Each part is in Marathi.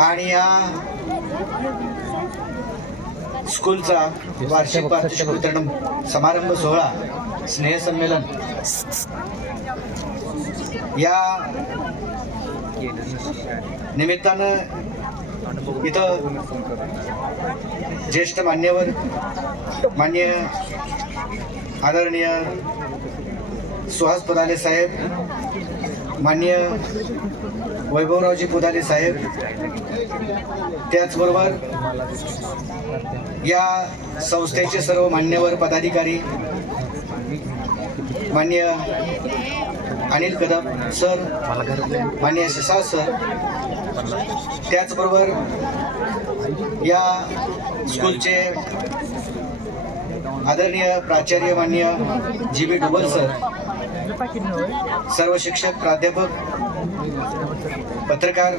आणि या स्कूलचा वार्षिक पारितोषिक वितरण समारंभ सोहळा स्नेहसंमेलन या निमित्तानं इथं ज्येष्ठ मान्यवर मान्य आदरणीय सुहास पुदाले साहेब, मान्य वैभवरावजी पुदाले साहेब, त्याचबरोबर या संस्थेचे सर्व मान्यवर पदाधिकारी, मान्य अनिल कदम सर, मान्य शिसाळ सर, त्याचबरोबर या स्कूलचे आदरणीय प्राचार्य मान्य जी.बी. डुबल सर, सर्व शिक्षक, प्राध्यापक, पत्रकार,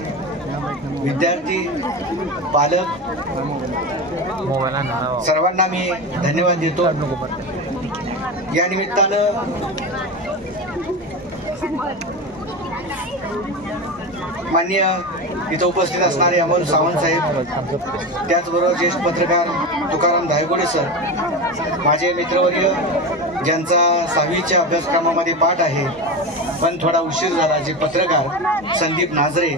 विद्यार्थी, पालक सर्वांना मी धन्यवाद देतो। या निमित्तानं मान्य इथं उपस्थित असणारे अमोल सावंत साहेब, त्याचबरोबर ज्येष्ठ पत्रकार तुकाराम धायगुडे सर, माझे मित्रवर्य ज्यांचा 6वीच्या अभ्यासक्रमामध्ये पाठ आहे पण थोडा उशीर झाला, जे पत्रकार संदीप नाझरे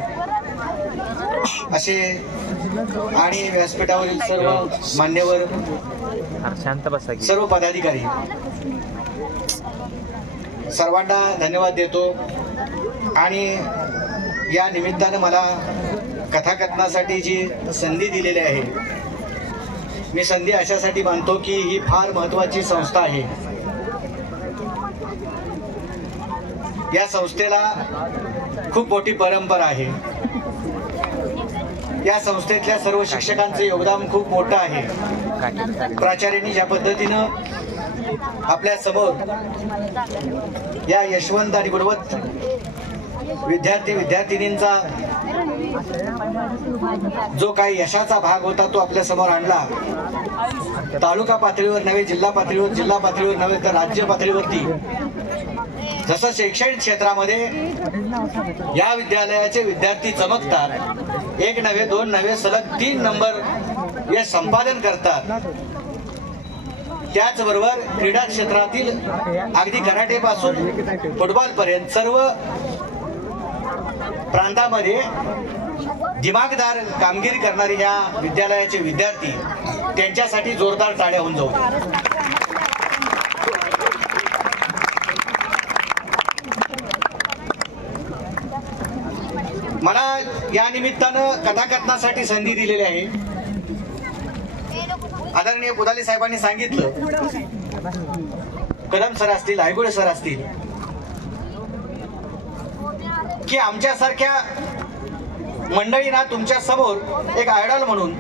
असे, आणि व्यासपीठावरील सर्व मान्यवर, सर्व पदाधिकारी, सर्वांना धन्यवाद देतो। आणि या निमित्तानं मला कथाकथनासाठी जी संधी दिलेली आहे, मी संधी अशासाठी मानतो की ही फार महत्त्वाची संस्था आहे। या संस्थेला खूप मोठी परंपरा आहे। या संस्थेतल्या सर्व शिक्षकांचे योगदान खूप मोठं आहे। प्राचार्यांनी ज्या पद्धतीनं आपल्या समोर या यशवंत आणि गुणवंत विद्यार्थी विद्यार्थिनींचा जो काही यशाचा भाग होता तो आपल्या समोर आणला, तालुका पातळीवर नव्हे, जिल्हा पातळीवर, जिल्हा पातळीवर नव्हे तर राज्य पातळीवरती जसं शैक्षणिक क्षेत्रामध्ये या विद्यालयाचे विद्यार्थी चमकतात, 1 नव्हे 2 नव्हे सलग 3 नंबर हे संपादन करतात, त्याचबरोबर क्रीडा क्षेत्रातील अगदी कराटे पासून फुटबॉल पर्यंत सर्व प्रांतामध्ये दिमागदार कामगिरी करणारे या विद्यालयाचे विद्यार्थी, त्यांच्यासाठी जोरदार टाळ्या होऊन जाऊ। मला या निमित्तानं कथाकथनासाठी संधी दिलेली आहे। आदरणीय पुदाले साहेबांनी सांगितलं, कदम सर असतील, धायगुडे सर असतील, की आमच्यासारख्या मंडळींना तुमच्या समोर एक आयडॉल म्हणून,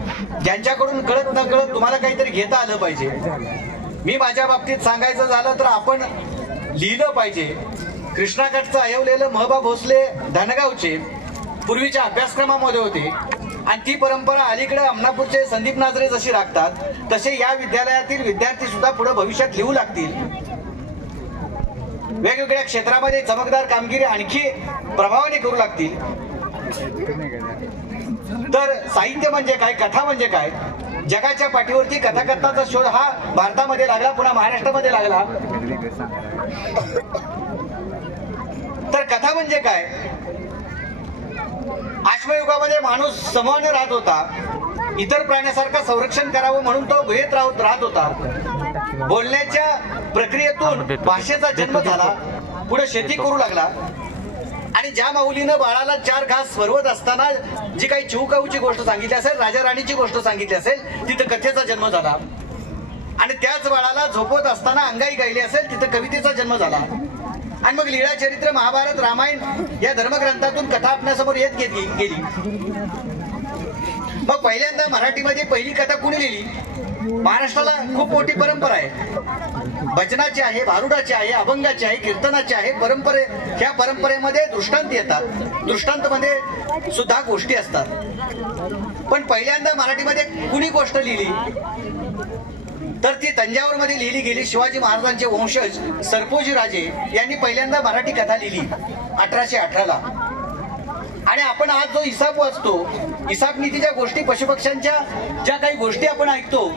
ज्यांच्याकडून कळत न कळत तुम्हाला काहीतरी घेता आलं पाहिजे। मी माझ्या बाबतीत सांगायचं झालं तर आपण लिहिलं पाहिजे। कृष्णागडचं आयवलेलं महबा भोसले धनगावचे पूर्वीच्या अभ्यासक्रमामध्ये होते, आणि ती परंपरा अलीकडे अमनापूरचे संदीप नाझरे जशी राखतात तसे या विद्यालयातील विद्यार्थी सुद्धा पुढे भविष्यात लिहू लागतील। वेगवेगळ्या क्षेत्रामध्ये चमकदार कामगिरी आणखी प्रभावाने करू लागतील। तर साहित्य म्हणजे काय, कथा म्हणजे काय, जगाच्या पाठीवरती कथाकथनाचा शोध हा भारतामध्ये लागला, पुन्हा महाराष्ट्रामध्ये लागला। तर कथा म्हणजे काय, अश्मयुगामध्ये माणूस समूहाने राहत होता, इतर प्राण्यासारखा संरक्षण करावं म्हणून तो गुहेत राहत होता। बोलण्याच्या प्रक्रियेतून भाषेचा जन्म झाला, पुढे शेती करू लागला, आणि ज्या माऊलीनं बाळाला 4 घास भरवत असताना जी काही चिवकाऊची गोष्ट सांगितली असेल, राजा राणीची गोष्ट सांगितली असेल, तिथं कथेचा जन्म झाला, आणि त्याच बाळाला झोपवत असताना अंगाई गायली असेल, तिथं कवितेचा जन्म झाला, आणि मग लीळा, चरित्र, महाभारत, रामायण या धर्मग्रंथातून कथा आपल्यासमोर येत गेली। मग पहिल्यांदा मराठीमध्ये पहिली कथा कुणी लिहिली? महाराष्ट्राला खूप मोठी परंपरा आहे, भजनाची आहे, भारुडाची आहे, अभंगाची आहे, कीर्तनाची आहे। ह्या परंपरेमध्ये दृष्टांत येतात, दृष्टांतमध्ये सुद्धा गोष्टी असतात। पण पहिल्यांदा मराठीमध्ये कुणी गोष्ट लिहिली तर ती तंजावर मध्ये लिहिली गेली। शिवाजी महाराजांचे वंशज सरपोजी राजे यांनी पहिल्यांदा मराठी कथा लिहिली 1818 ला, आणि आपण आज जो हिसाब वाचतो, हिसाब नीतीच्या गोष्टी, पशुपक्ष्यांच्या ज्या काही गोष्टी आपण ऐकतो,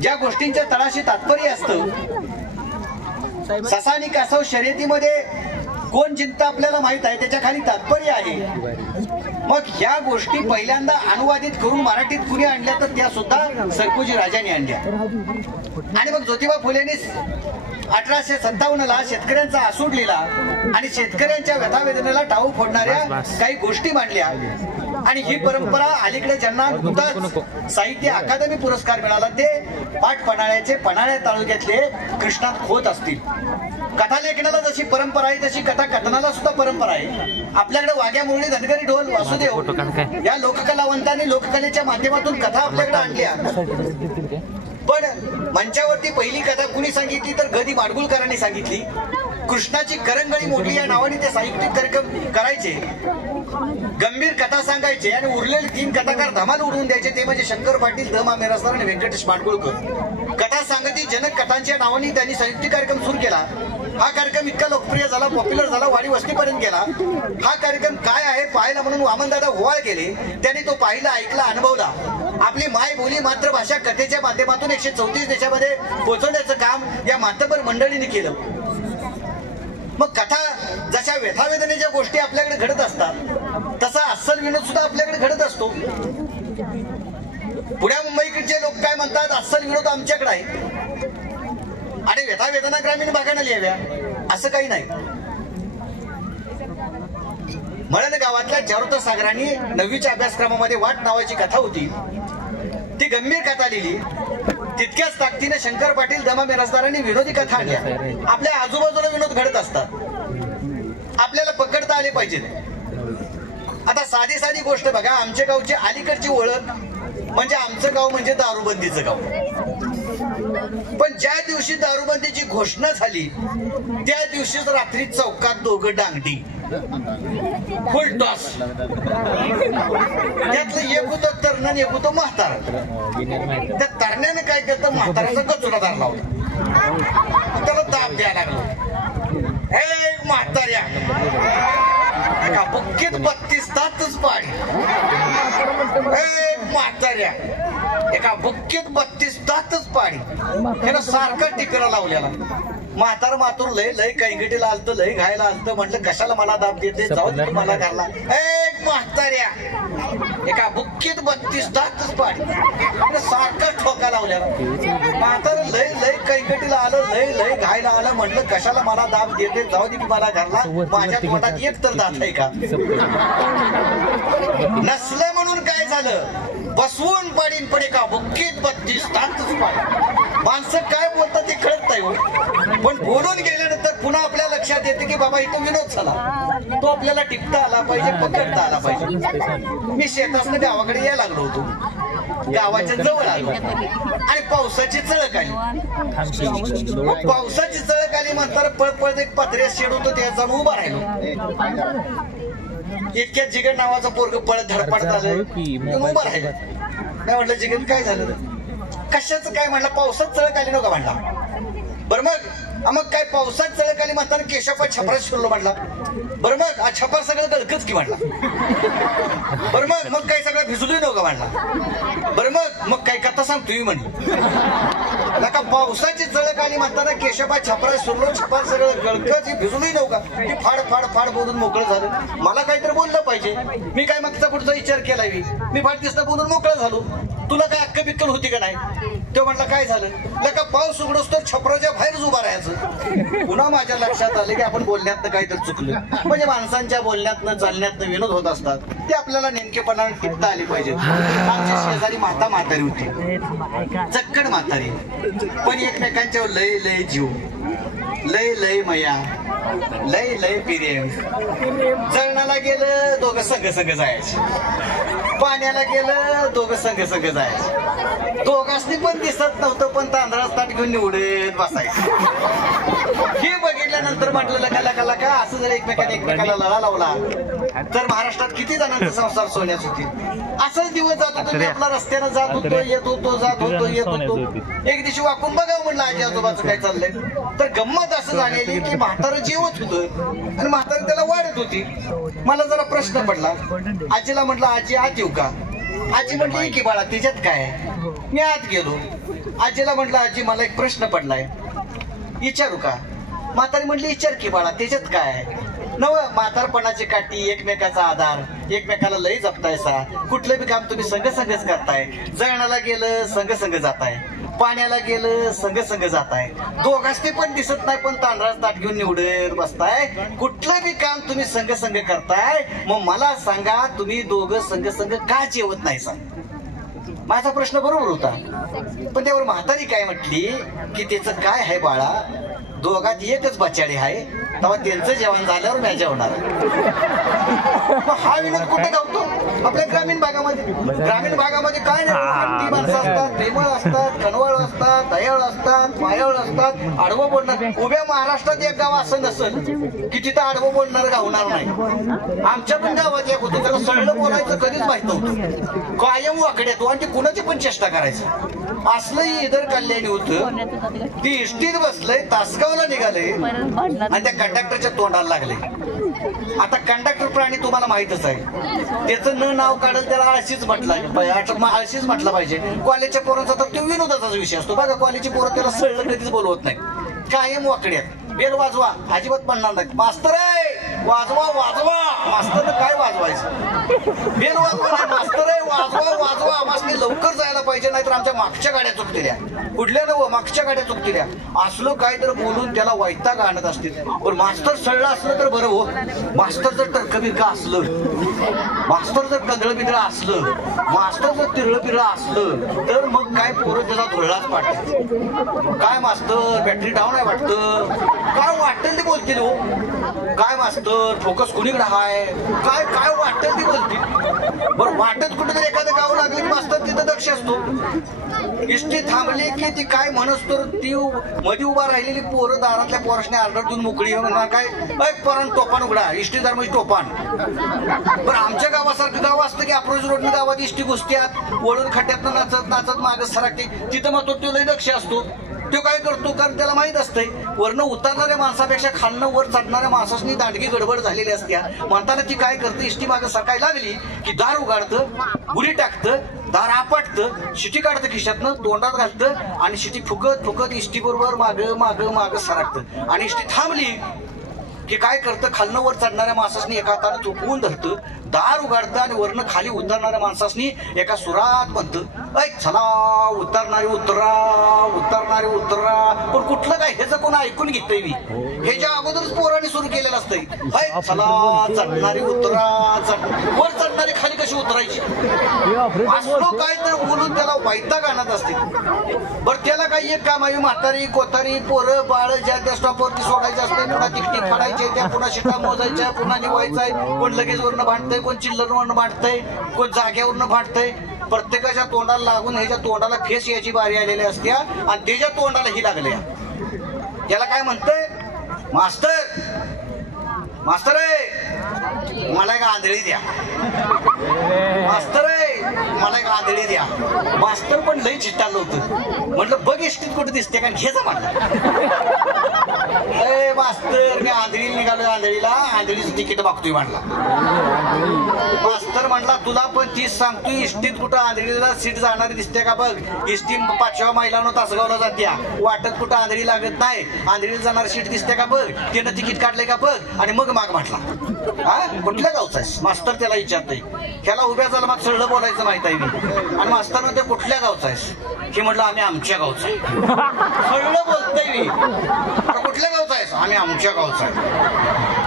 ज्या गोष्टींच्या तळाशी तात्पर्य असतं, ससा आणि कासव शर्यतीमध्ये कोण जिंकतं आपल्याला माहित आहे, त्याच्या खाली तात्पर्य आहे. मग ह्या गोष्टी पहिल्यांदा अनुवादित करून मराठीत कुणी आणल्या तर त्या सुद्धा सरकोजी राजांनी आणल्या. आणि मग ज्योतिबा फुलेंनी 1857ला शेतकऱ्यांचा आसूड लिहिला आणि शेतकऱ्यांच्या व्यथावेदनेला टाळू फोडणाऱ्या काही गोष्टी मांडल्या. आणि ही परंपरा अलीकडे ज्यांना नुकताच साहित्य अकादमी पुरस्कार मिळाला ते पाठ पन्हाळ्याचे पन्हाळ्या तालुक्यातले कृष्णात खोत असतील. कथा लेखनाला जशी परंपरा आहे तशी कथा कथनाला सुद्धा परंपरा आहे. आपल्याकडे वाघ्या मुरळी धनगरी ढोल वासुदेव या लोककलावंतांनी लोककलेच्या माध्यमातून कथा आपल्याकडे आणल्या. पण मंचावरती पहिली कथा कुणी सांगितली तर गदी माडगुळकरांनी सांगितली. कृष्णाची करंगळी मोडली या नावाने ते साहित्यिक कार्यक्रम करायचे, गंभीर कथा सांगायचे आणि उरलेले 3 कथाकार धमाल उडवून द्यायचे. ते म्हणजे शंकर पाटील, द मा मिरासदार आणि व्यंकटेश माडगुळकर. कथा सांगती जनक कथांच्या नावाने त्यांनी साहित्यिक कार्यक्रम सुरू केला. हा कार्यक्रम इतका लोकप्रिय झाला, पॉप्युलर झाला, वाडी वस्तीपर्यंत गेला. हा कार्यक्रम काय आहे पाहायला म्हणून वामनदादा होवाळ गेले. त्यांनी तो पाहिला, ऐकला, अनुभवला. आपली माय बोली मातृभाषा कथेच्या माध्यमातून 134 देशामध्ये पोहोचवण्याचं काम या मातबर मंडळीने केलं. मग कथा जशा व्यथावेदनेच्या गोष्टी आपल्याकडे घडत असतात तसा अस्सल विनोद सुद्धा आपल्याकडे घडत असतो. पुण्या मुंबईकडचे लोक काय म्हणतात, अस्सल विनोद आमच्याकडे आहे आणि व्यथावेदना ग्रामीण भागाने लिहाव्या असं काही नाही. मळण गावातल्या चारुता सागरांनी 9वीच्या अभ्यासक्रमामध्ये वाट नावाची कथा होती. ती गंभीर कथा लिहिली. तितक्याच ताकदीने शंकर पाटील, दमा मिरासदारांनी विनोदी कथा आणल्या. आपल्या आजूबाजूला विनोद घडत असतात, आपल्याला पकडता आले पाहिजेत. आता साधी साधी गोष्ट बघा, आमच्या गावची अलीकडची ओळख म्हणजे आमचं गाव म्हणजे दारूबंदीचं गाव. पण ज्या दिवशी दारूबंदीची घोषणा झाली त्या दिवशीच रात्री चौकात दोघं डांगडी फुल टॉस. त्यातलं एक होतं तरुण आणि एक होतं म्हातार. त्या तरण्याने काय केलं, म्हाताऱ्याचा गचुरा धरला होता, त्याला दाब द्यायला लागला. ए म्हाताऱ्या, एका बुक्कीत 32 तासच पाडी. ए म्हाताऱ्या, एका बुक्कीत 32 तासच पाडी. त्यानं सारखा टिकरा लावलेला. म्हातार मातूर लय लय कैंगटीला आलतं, लय घायला आलतं. म्हटलं कशाला मला दाब देते, जाऊ दे मला घालला. एक म्हाताऱ्या, एका बुक्कीत 32 तासच पाडी. सारखा ठोका लावलेला. म्हातार लय लय कैंगटीला आलं, लय लय घायला आलं. म्हटलं कशाला मला दाब देते, जाऊ दे मला घालला. माझ्या तोंडात एक तर दात आहे का? नसलं म्हणून काय झालं, बसवून पाडीन पडे का बुक्कीत 32 तासच पाडी. माणसं काय बोलतात ते कळत नाही, पण बोलून गेल्यानंतर पुन्हा आपल्या लक्षात येते की बाबा इथं विनोद झाला, तो आपल्याला टिपता आला पाहिजे, पकडता आला पाहिजे. मी शेतातनं गावाकडे यायला लागलो होतो, गावाच्या जवळ आलो आणि पावसाची चळक आली. पावसाची चळक आली म्हणतात पळपळत एक पत्र्या शेड होतो त्या जाऊन उभा राहिलो. इतक्यात जिगड नावाचं पोरग पळत धडपडत आलं, उभं राहिलं. काय म्हटलं जिगड काय झालं, कशाचं काय म्हटलं, पावसात चळक आली नका म्हटला. बरं मग काय पावसात चळक आली म्हणताना केशवपा छपरात शिरलो म्हटला. बरं मग छपर सगळं गळकच की म्हटला. बरं मग काय सगळं भिजलोय नव्हतं म्हटला. बरं मग काय कथा सांग तुम्ही म्हणली. नका पावसाची चळक आली म्हणताना केशवपा छपरात शिरलो, छपर सगळं गळकच, भिजलोय नव्हता. ती फाड फाड फाड बोलून मोकळं झालं. मला काहीतरी बोललं पाहिजे, मी काय मागचा पुढचा विचार केलाय. मी फाड दिसता बोलून मोकळं झालो. तुला काय अक्क बिक्कल होती का नाही? तो म्हटलं काय झालं, नका पाऊस उघडोस तर छपराच्या बाहेरच उभा राहायचं. पुन्हा माझ्या लक्षात आलं की आपण बोलण्यातनं काहीतरी चुकलं. म्हणजे माणसांच्या बोलण्यातनं चालण्यातनं विनोद होत असतात, ते आपल्याला नेमकेपणाने टिपता आले पाहिजेत. आमच्या शेजारी म्हातारी होती, चक्कड म्हातारी, पण एकमेकांच्या लय लय जीव, लय लय मया, लय लय प्रेम. जळणाला गेलं दोघं संघ संघ जायचे, पाण्याला गेलं दोघं संघ संघ जायचे. दोघांनी पण दिसत नव्हतं, पण तांदळाचं ताट घेऊन निवडत बसायचं. हे बघितलं ऐकल्यानंतर म्हटलं लका का असं जर एकमेकाला लढा लावला तर महाराष्ट्रात किती जणांचे संसार सोन्यास होतील. असाच दिवस जात होतो. मी आपला रस्त्यानं जात होतो, येत होतो, जात होतो, येत होतो. एक दिवशी वाकून बघावं म्हणलं आजी आजोबाचं काय चाललंय. तर गंमत असं झालेली की म्हातारं जेवत होतं आणि म्हातारं त्याला वाढत होती. मला जरा प्रश्न पडला. आजीला म्हटलं आजी आत येऊ का. आजी म्हटली की बाळा त्याच्यात काय. मी आत गेलो. आजीला म्हटलं आजी मला एक प्रश्न पडलाय विचारू का. म्हातारी म्हटली विचार की बाळा त्याच्यात काय. नव म्हातारपणाची काठी, एकमेकाचा आधार, एकमेकाला लई जपतायसा. कुठलं बी काम तुम्ही संघच करताय. जळणाला गेलं संघ जाताय, पाण्याला गेलं संघ जाताय. दोघांनी पण दिसत नाही पण तांदळाचं ताट घेऊन निवडत बसताय. कुठलं बी काम तुम्ही संघ करताय. मग मला सांगा तुम्ही दोघं संघ का जेवत नाही सांग. माझा प्रश्न बरोबर होता. पण त्यावर म्हातारी काय म्हटली की त्याचं काय आहे बाळा, दोघात एकच बचाडी आहे, तेव्हा त्यांचं जेवण झाल्यावर मी जेवणार. हा विनोद कुठे गावतो आपल्या ग्रामीण भागामध्ये. ग्रामीण भागामध्ये काय नाही, माणसं असतात, प्रेमळ असतात, कनवळ असतात, दयाळ असतात, मायाळ असतात. आडवं बोलणार उभ्या महाराष्ट्रात एक गाव असं नसेल की तिथं आडवं बोलणार गावणार नाही. आमच्या पण गावात एक होतं, त्याला सळलं बोलायचं कधीच माहित नव्हतं. कायम वाकडे येतो आणि ते कुणाची पण चेष्टा करायचं. असलंही इधर कल्याणी होतं. ती इष्टीत बसलंय, तासगावला निघाले आणि त्या कंडक्टरच्या तोंडाला लागले. आता कंडक्टर प्राणी तुम्हाला माहितच आहे, त्याचं न नाव काढेल त्याला आळशीच म्हटलं पाहिजे. कॉलेजच्या पोरांचा तर तो विनोदाचाच विषय असतो बघा. कॉलेजची पोरं त्याला सळलं कधीच बोलवत नाही. कायम वाकड्यात. बेल वाजवा अजिबात म्हणणार नाही. मास्तर आहे वाजवा वाजवा. मास्तरनं काय वाजवायचं. बेल वाजवा नाही, मास्तर आहे वाजवा वाजवा. आम्हाला लवकर जायला पाहिजे नाहीतर आमच्या मागच्या गाड्या चुकतेल्या. कुठल्या नव मागच्या गाड्या चुकतेल्या. असलं काय तर बोलून त्याला वैताग आणत असतील. पण मास्तर सळलं असलं तर बरं हो. मास्तर जर टरकबिरका असलं, मास्तर जर कंदळ बिंदळ असलं, मास्तर जर तिरळं बिरळं असलं तर मग काय पोरं त्याचा धुळलाच पाडतात. काय मास्तर बॅटरी डाऊन आहे वाटतं, काय वाटेल ते बोलतील हो. काय मास्तर फोकस कुणीकडे हाय, काय काय वाटेल ते बोलतील. बरं वाटत कुठेतरी एखादं गाव लागले की मास्तर तिथं दक्ष असतो. इष्टी थांबली की ती काय म्हणत तर ती मध्ये उभा राहिलेली पोरं दारातल्या पोरांनी आर्डर देऊन मोकळी म्हणणार काय पोरांना टोपान उघडा. इष्टी दार म्हणजे टोपान. बरं आमच्या गावासारखं गाव असतं की अप्रोच रोडनं गावात इष्टी घुसत्यात, वळून खड्ड्यातनं नाचत नाचत मागं सरकते. तिथं मग तो लय दक्ष असतो. तो काय करतो कारण त्याला माहित असतंय वरनं उतरणाऱ्या माणसापेक्षा खालनं वर चढणाऱ्या माणसांनी दांडगी गडबड झालेली असत्या. म्हणताना ती काय करते इष्टी मागं सरकायला लागली की दार उघडतं, उडी टाकतं, दार आपटतं, शिटी काढतं खिशातनं, तोंडात घालतं आणि शिटी फुकत फुकत इष्टी बरोबर मागं सरकतं. आणि इष्टी थांबली की काय करतं खालनं वर चढणाऱ्या माणसांनी एका हातानं चुकवून धरतं, दार उघडतं आणि वरनं खाली उतरणाऱ्या माणसांनी एका सुरात म्हणतं ऐ चला उतरणारे उतरा, उतरणारे उतरा. पण कुठलं काय ह्याचं कोण ऐकून घेतोय मी. ह्याच्या अगोदरच पोरांनी सुरू केलेलं असतंय. ऐ चला चढणारी उतरा, वर चढणारी खाली कशी उतरायची. असलो काय तर बोलून त्याला वैताग आणत असते. बरं त्याला काही एक काम आहे. म्हातारी कोतारी पोरं बाळ ज्या त्या स्टॉपवरती सोडायचे असते, पुन्हा तिकटी फाडायचे, त्या पुन्हा शिटा मोजायच्या, पुन्हा निवायचाय. कोण लगेच वरनं भांडतंय, कोण चिल्लरवरनं भांडतंय, कोण जाग्यावरनं भांडतंय. प्रत्येकाच्या तोंडाला लागून ह्याच्या तोंडाला फेस याची बारी आलेली असत्या आणि त्याच्या तोंडाला ही लागल्या. त्याला काय म्हणतंय मास्तर, मास्तर आहे मला एक आंधळी द्या. मास्तर आहे मला एक आंधळी द्या. मास्तर पण लई चिट्टालं होतं. म्हटलं बघ एसटीत कुठे दिसते का घे जा म्हणलं. मास्तर मी आंधळी निघालोय, आंधळीला आंधळीचं तिकीट बघतोय म्हणला. मास्तर म्हणला तुला पण तीच सांगतोय इष्टीत कुठं आंधळीला सीट जाणारी दिसते का बघ. इष्टी 5व्या मैलानं तासगावला जात्या, वाटत कुठं आंधळी लागत नाही. आंधळीला जाणारी सीट दिसते का बघ, त्यानं तिकीट काढलंय का बघ आणि मग माग म्हटला. हा कुठल्या गावचा आहेस मास्तर त्याला विचारतोय. ह्याला उभ्या झाला मग सळलं बोलायचं माहित आहे मी. आणि मास्तर म्हणते कुठल्या गावचा आहेस की म्हटलं आम्ही आमच्या गावचा आहे. सळलं बोलतोय मी. कुठल्या गावचा आहेस आम्ही आमच्या गावचा आहे.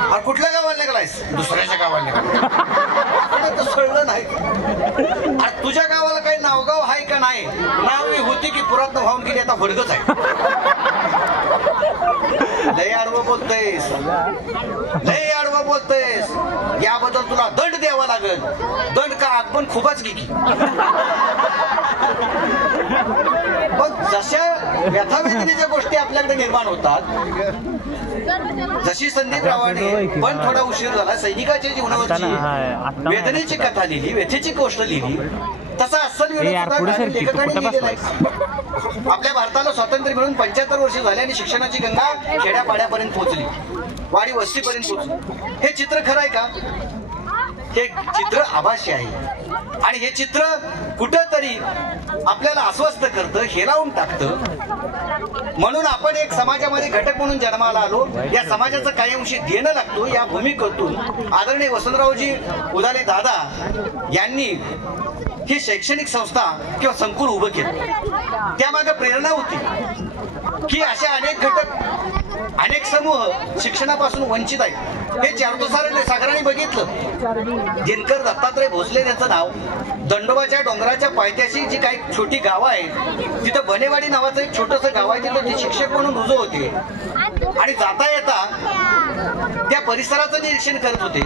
आणि कुठल्या गावाला निघालायस दुसऱ्याच्या गावाला निघाला. सळलं नाही. आणि तुझ्या गावाला काही नावगाव आहे का नाही. नाव होती की पुरात वाहून गेली आता फडकच आहे. लय आडवं बोलतोयस, लय आडवं बोलतोयस. याबद्दल तुला दंड द्यावा लागेल. दंड का पण खूपच की. पण जशा व्यथावेदनेच्या गोष्टी आपल्याकडे निर्माण होतात जशी संदीपरावाने पण थोडा उशीर झाला सैनिकाच्या जीवनावरची वेदनेची कथा लिहिली, व्यथेची गोष्ट लिहिली, तसा अस्सल विनोद सुद्धा लेखकाने लिहिलेला आहे. आपल्या भारताला स्वातंत्र्य मिळून 75 वर्ष झाले आणि शिक्षणाची गंगा खेड्यापाड्यापर्यंत पोहोचली, वाडी वस्तीपर्यंत पोहोचली. हे चित्र खरं आहे का? हे चित्र आभासी आहे आणि हे चित्र कुठंतरी आपल्याला अस्वस्थ करतं, हेलावून टाकतं. म्हणून आपण एक समाजामध्ये घटक म्हणून जन्माला आलो. या समाजाचं काही अंशी देणं लागतो. या भूमिकेतून आदरणीय वसंतरावजी उदाले दादा यांनी ही शैक्षणिक संस्था किंवा संकुल उभं केलं. त्यामागे प्रेरणा होती की असे अनेक घटक, अनेक समूह शिक्षणापासून वंचित आहेत. हे सागराने बघितलं. दिनकर दत्तात्रय भोसले यांचं नाव दंडोबाच्या डोंगराच्या पायथ्याशी जी काही छोटी गाव आहे, तिथं बनेवाडी नावाचं एक छोटंसं गाव आहे, तिथं ते शिक्षक म्हणून रुजू होते आणि जाता येता त्या परिसराचं निरीक्षण करत होते.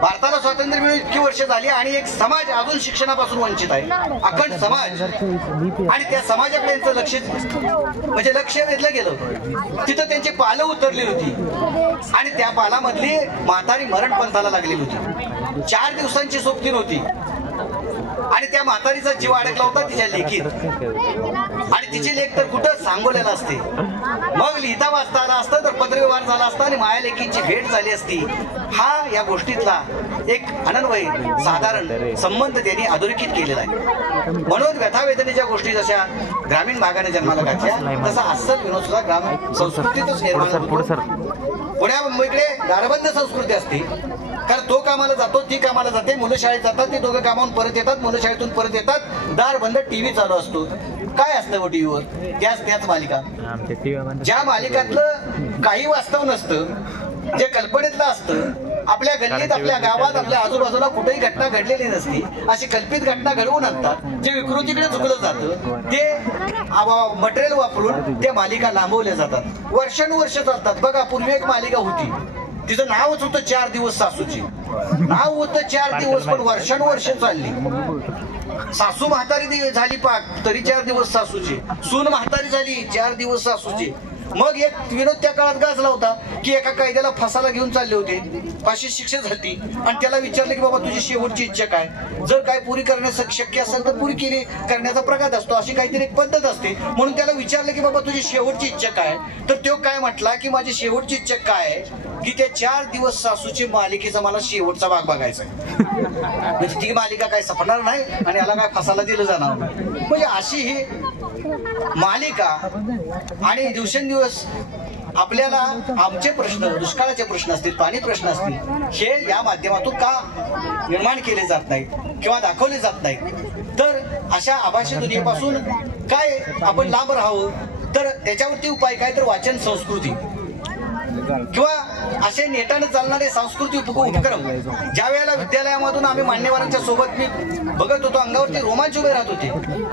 भारताला स्वातंत्र्य मिळून इतकी वर्ष झाली आणि एक समाज अजून शिक्षणापासून वंचित आहे, अखंड समाज. आणि त्या समाजाकडे यांचं लक्ष वेधलं गेलं. तिथं त्यांची पालं उतरली होती आणि त्या पालामधली म्हातारी मरणपंथाला लागलेली होती. 4 दिवसांची सोबती होती आणि त्या म्हातारीचा जीव अडकला होता तिच्या लेखीत. आणि तिची लेख तर कुठं सांगोलेला असते. मग लिहिता वाचता आला असतं तर पत्रव्यवहार झाला असता आणि माया लेखींची भेट झाली असती. हा या गोष्टीतला एक अनन्वय साधारण संबंध त्यांनी अधोरेखित केलेला आहे. म्हणून व्यथावेदनेच्या गोष्टी जशा ग्रामीण भागाने जन्माला घातल्या तसा अस्सल विनोद सुद्धा ग्रामीण संस्कृतीतच निर्माण होतो. पुण्या मुंबईकडे दारबंद संस्कृती असते. कारण तो कामाला जातो, ती कामाला जाते, मुलं शाळेत जातात, ती दोघं कामावून परत येतात, मुलं शाळेतून परत येतात, दार बंद, टीव्ही चालू असतो. काय असतं हो टीव्हीवर? त्याच मालिका, ज्या मालिकातलं काही वास्तव नसतं, जे कल्पनेतलं असतं. आपल्या गल्लीत, आपल्या गावात, आपल्या आजूबाजूला कुठेही घटना घडलेली नसती, अशी कल्पित घटना घडवून आणतात. जे विकृतीकडे झुकलं जातं ते मटेरियल वापरून त्या मालिका लांबवल्या जातात. वर्षानुवर्ष चालतात. बघा, पूर्वी एक मालिका होती, तिचं नावच होतं 4 दिवस सासूची. नाव होतं 4 दिवस, पण वर्षानुवर्ष चालली. सासू म्हातारी झाली पाक तरी 4 दिवस सासूची, सून म्हातारी झाली 4 दिवस सासूची. मग एक विनोद त्या काळात गाजला होता की एका कायद्याला फासाला घेऊन चालले होते, फाशी शिक्षा झाली आणि त्याला विचारलं की बाबा तुझी शेवटची इच्छा काय? जर काय पुरी करण्यास शक्य असेल तर पुरी केली करण्याचा प्रघात असतो, अशी काहीतरी एक पद्धत असते. म्हणून त्याला विचारलं की बाबा तुझी शेवटची इच्छा काय? तर तो काय म्हटला की माझी शेवटची इच्छा काय की त्या 4 दिवस सासूची मालिकेचा मला शेवटचा भाग बघायचा आहे. म्हणजे ती मालिका काय सपणार नाही आणि याला काय फासाला दिलं जाणार. म्हणजे अशी ही मालिका. आणि दिवसेंदिवस आपल्याला आमचे प्रश्न, दुष्काळाचे प्रश्न असतील, पाणी प्रश्न असतील, हे या माध्यमातून का निर्माण केले जात नाहीत किंवा दाखवले जात नाहीत? तर अशा आभासी दुनियेपासून काय आपण लांब राहावं, तर त्याच्यावरती उपाय काय? तर वाचन संस्कृती किंवा असे नेटाने चालणारे सांस्कृतिक उपक्रम. ज्या वेळेला विद्यालयामधून आम्ही मान्यवरांच्या सोबत मी बघत होतो, अंगावरती रोमांच उभे राहत होते.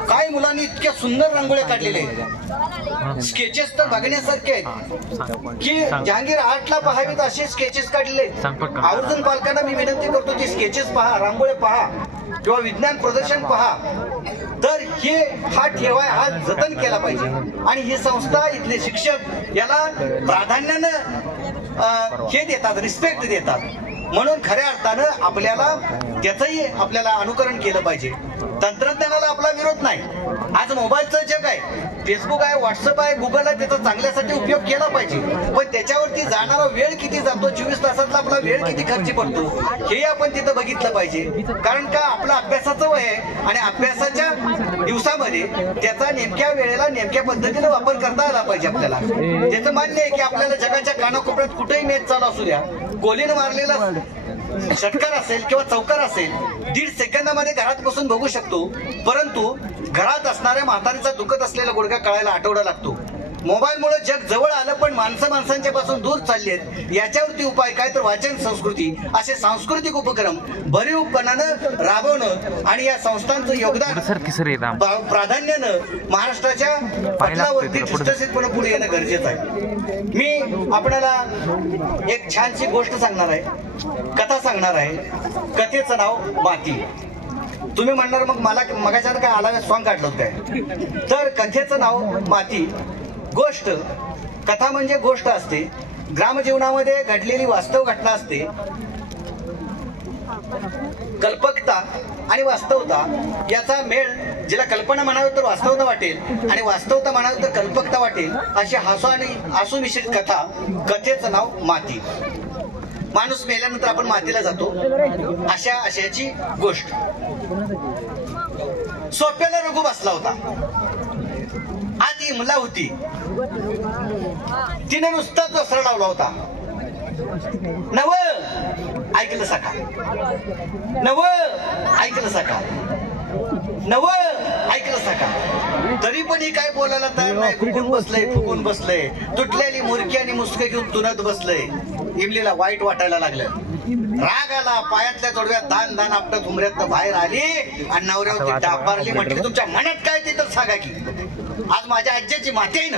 काही मुलांनी इतक्या सुंदर रांगोळ्या काढलेल्या आहेत, स्केचेस तर बघण्यासारखे आहेत की जहांगीर आर्टला पाहावीत असे स्केचेस काढलेले आहेत. आवर्जून पालकांना मी विनंती करतो की स्केचेस पहा, रांगोळ्या पहा किंवा विज्ञान प्रदर्शन पहा. तर हे हा ठेवाय, हा जतन केला पाहिजे. आणि ही संस्था, इथले शिक्षक याला प्राधान्यानं हे देतात, रिस्पेक्ट देतात. म्हणून खऱ्या अर्थानं आपल्याला त्याचंही अनुकरण केलं पाहिजे. तंत्रज्ञानाला आपला विरोध नाही. आज मोबाईलचं जग आहे, फेसबुक आहे, व्हॉट्सअप आहे, गुगल आहे, त्याचा चांगल्यासाठी उपयोग केला पाहिजे. पण त्याच्यावरती जाणारा वेळ किती जातो, 24 तासातला आपला वेळ किती खर्ची पडतो, हे आपण तिथं बघितलं पाहिजे. कारण का आपलं अभ्यासाचं वय आहे आणि अभ्यासाच्या दिवसामध्ये त्याचा नेमक्या वेळेला नेमक्या पद्धतीने वापर करता आला पाहिजे. आपल्याला त्याचं मान्य आहे की आपल्याला जगाच्या कानाकोपऱ्यात कुठेही मॅच चालू असू द्या, गोलीनं मारलेला षटकार असेल किंवा चौकार असेल, 1.5 सेकंदामध्ये घरात बसून बघू शकतो. परंतु घरात असणाऱ्या म्हातारीचा दुखत असलेला गुडघा कळायला आठवडा लागतो. मोबाईलमुळे जग जवळ आलं पण माणसं माणसांच्या पासून दूर चालली आहेत. याच्यावरती उपाय काय? तर वाचन संस्कृती. असे सांस्कृतिक उपक्रम भरीवपणानं राबवणं आणि या संस्थांचं योगदान प्राधान्यानं महाराष्ट्राच्या पटलावरती ठिसठिसीतपणे पुढे येणं गरजेचं आहे. मी आपल्याला एक छानशी गोष्ट सांगणार आहे, कथा सांगणार आहे. कथेचं नाव माती. तुम्ही म्हणणार मग मला मगाच्यानं काय आला सॉंग काढलं काय? तर कथेचं नाव माती. गोष्ट कथा म्हणजे गोष्ट असते, ग्रामजीवनामध्ये घडलेली वास्तव घटना असते. कल्पकता आणि वास्तवता याचा मेळ, जिला कल्पना म्हणावी तर वास्तवता वाटेल आणि वास्तवता म्हणावी तर कल्पकता वाटेल, अशी आसू मिश्रित कथा. कथेचं नाव माती. माणूस मेल्यानंतर आपण मातीला जातो, अशा आशयाची गोष्ट. सोप्याला रघु बसला होता. आत इमला होती. तिने नुसताच दसरा लावला होता. नव ऐकलं सका, नव ऐकलं सका, नव ऐकलं सका. तरी पण ही काय बोलायला तयार नाही. फुगून बसलंय. तुटलेली मुरकी आणि मुसके घेऊन तुनत बसलंय. इमलीला वाईट वाटायला लागलं. राग आला. पायातल्या जोडव्यात दान दान आपटत उमऱ्यात बाहेर आली आणि नवऱ्यावरती डाबारली. म्हटली, तुमच्या मनात काय ते तर सांगा की. आज माझ्या आज्याची माती आहे ना,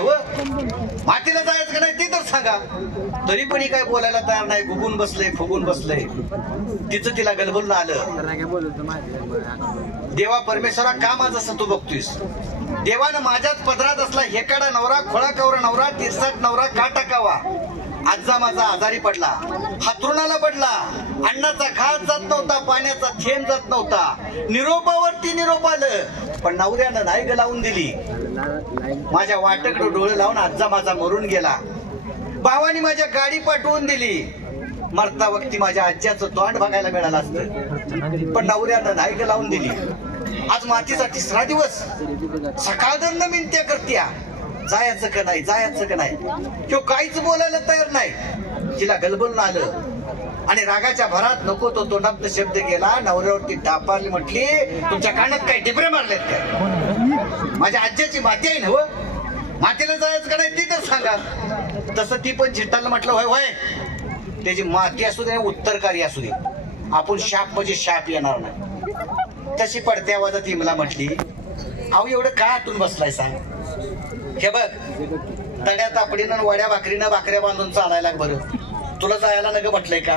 मातीला जायचं का नाही ते तर सांगा. तरी पण ही काय बोलायला तयार नाही. फुगून बसलंय. तिचं तिला गलबलून आलं. देवा परमेश्वरा, का माझं असं तू बघतोयस? देवानं माझ्याच पदरात असला हेकाडा नवरा, खोळा कवरा नवरा, तिरसाट नवरा का टाकावा? आजा माझा आजारी पडला, हातरुणाला पडला. अन्नाचा घास जात नव्हता, पाण्याचा थेंब जात नव्हता. निरोपावरती निरोप आलं, पण नवऱ्यानं नाही लावून दिली. माझ्या वाटकडं डोळे लावून आजा माझा मरून गेला. भावानी माझ्या गाडी पाठवून दिली. मरता वक्ती माझ्या आज्याचं तोंड बघायला मिळालं असतं, पण नवऱ्यानं नाही लावून दिली. आज मातीचा 3रा दिवस. सकाळदंड मिनत्या करत्या, जायचं का नाही. तो काहीच बोलायला तयार नाही. तिला गलबलून आलं आणि रागाच्या भरात नको तो तोंडात शब्द गेला. नवऱ्यावरती डापारली. म्हटली, तुमच्या कानात काय डिबरे मारलेत काय? माझ्या आज्याची माती आहे ना, मातीला जायचं का नाही ते तर सांगा. तसं ती पण झिट्टाला म्हटलं, होय त्याची माती असू दे, उत्तरकारी असू दे, आपण शाप म्हणजे शाप येणार नाही. तशी पडत्या आवाजात इमला म्हटली, अहो एवढं का आतून बसलाय सांग. हे बघ, तड्या तापडीनं वड्या भाकरीनं भाकऱ्या बांधून चालायला बरं. तुला जायला नग म्हटलंय का?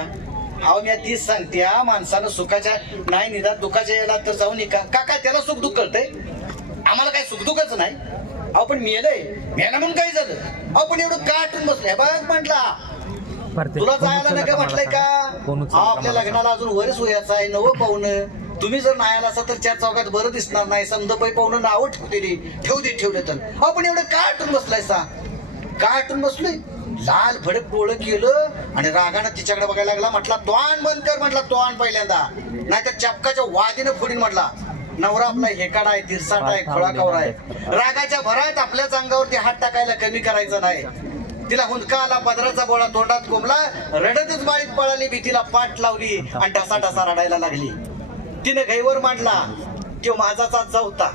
अहो मी तीच सांगते, माणसानं सुखाच्या नाही निदान दुःखाच्या याला तर जाऊ नये का? काय त्याला सुख दुःख कळतंय? आम्हाला काय सुख दुःखच नाही. अहो पण मेला म्हणून काय झालं? अहो पण एवढं का आटून बसलंय? बघ म्हटला, तुला जायला नका म्हटलंय का? आपल्या लग्नाला अजून वरच वयाचं आहे, नवं पाहुणं. तुम्ही जर नाही आला तर 4 चौकात बरं दिसणार नाही. समदपै पाहुणं नावं ठेवले तर. आपण एवढं का आटून बसलाय सा? का आटून बसलोय? लाल भडक डोळं केलं आणि रागानं तिच्याकडे बघायला लागला. म्हटला, तोंड बंद कर म्हटला, तोंड पहिल्यांदा, नाहीतर चपकाच्या वादीनं फोडीन म्हटला. नवरा आपला हेकाडा आहे, तिरसाट आहे, खोळा कवरा आहे. रागाच्या भरात आपल्याच अंगावरती हात टाकायला कमी करायचं नाही. तिला हुंदका आला, पदराचा बोळा तोंडात कोंबला. रडतच बाळीत पळाली. भीतीला पाठ लावली आणि ढसा रडायला लागली. तिने गैवर मांडला, तो माझाचा होता,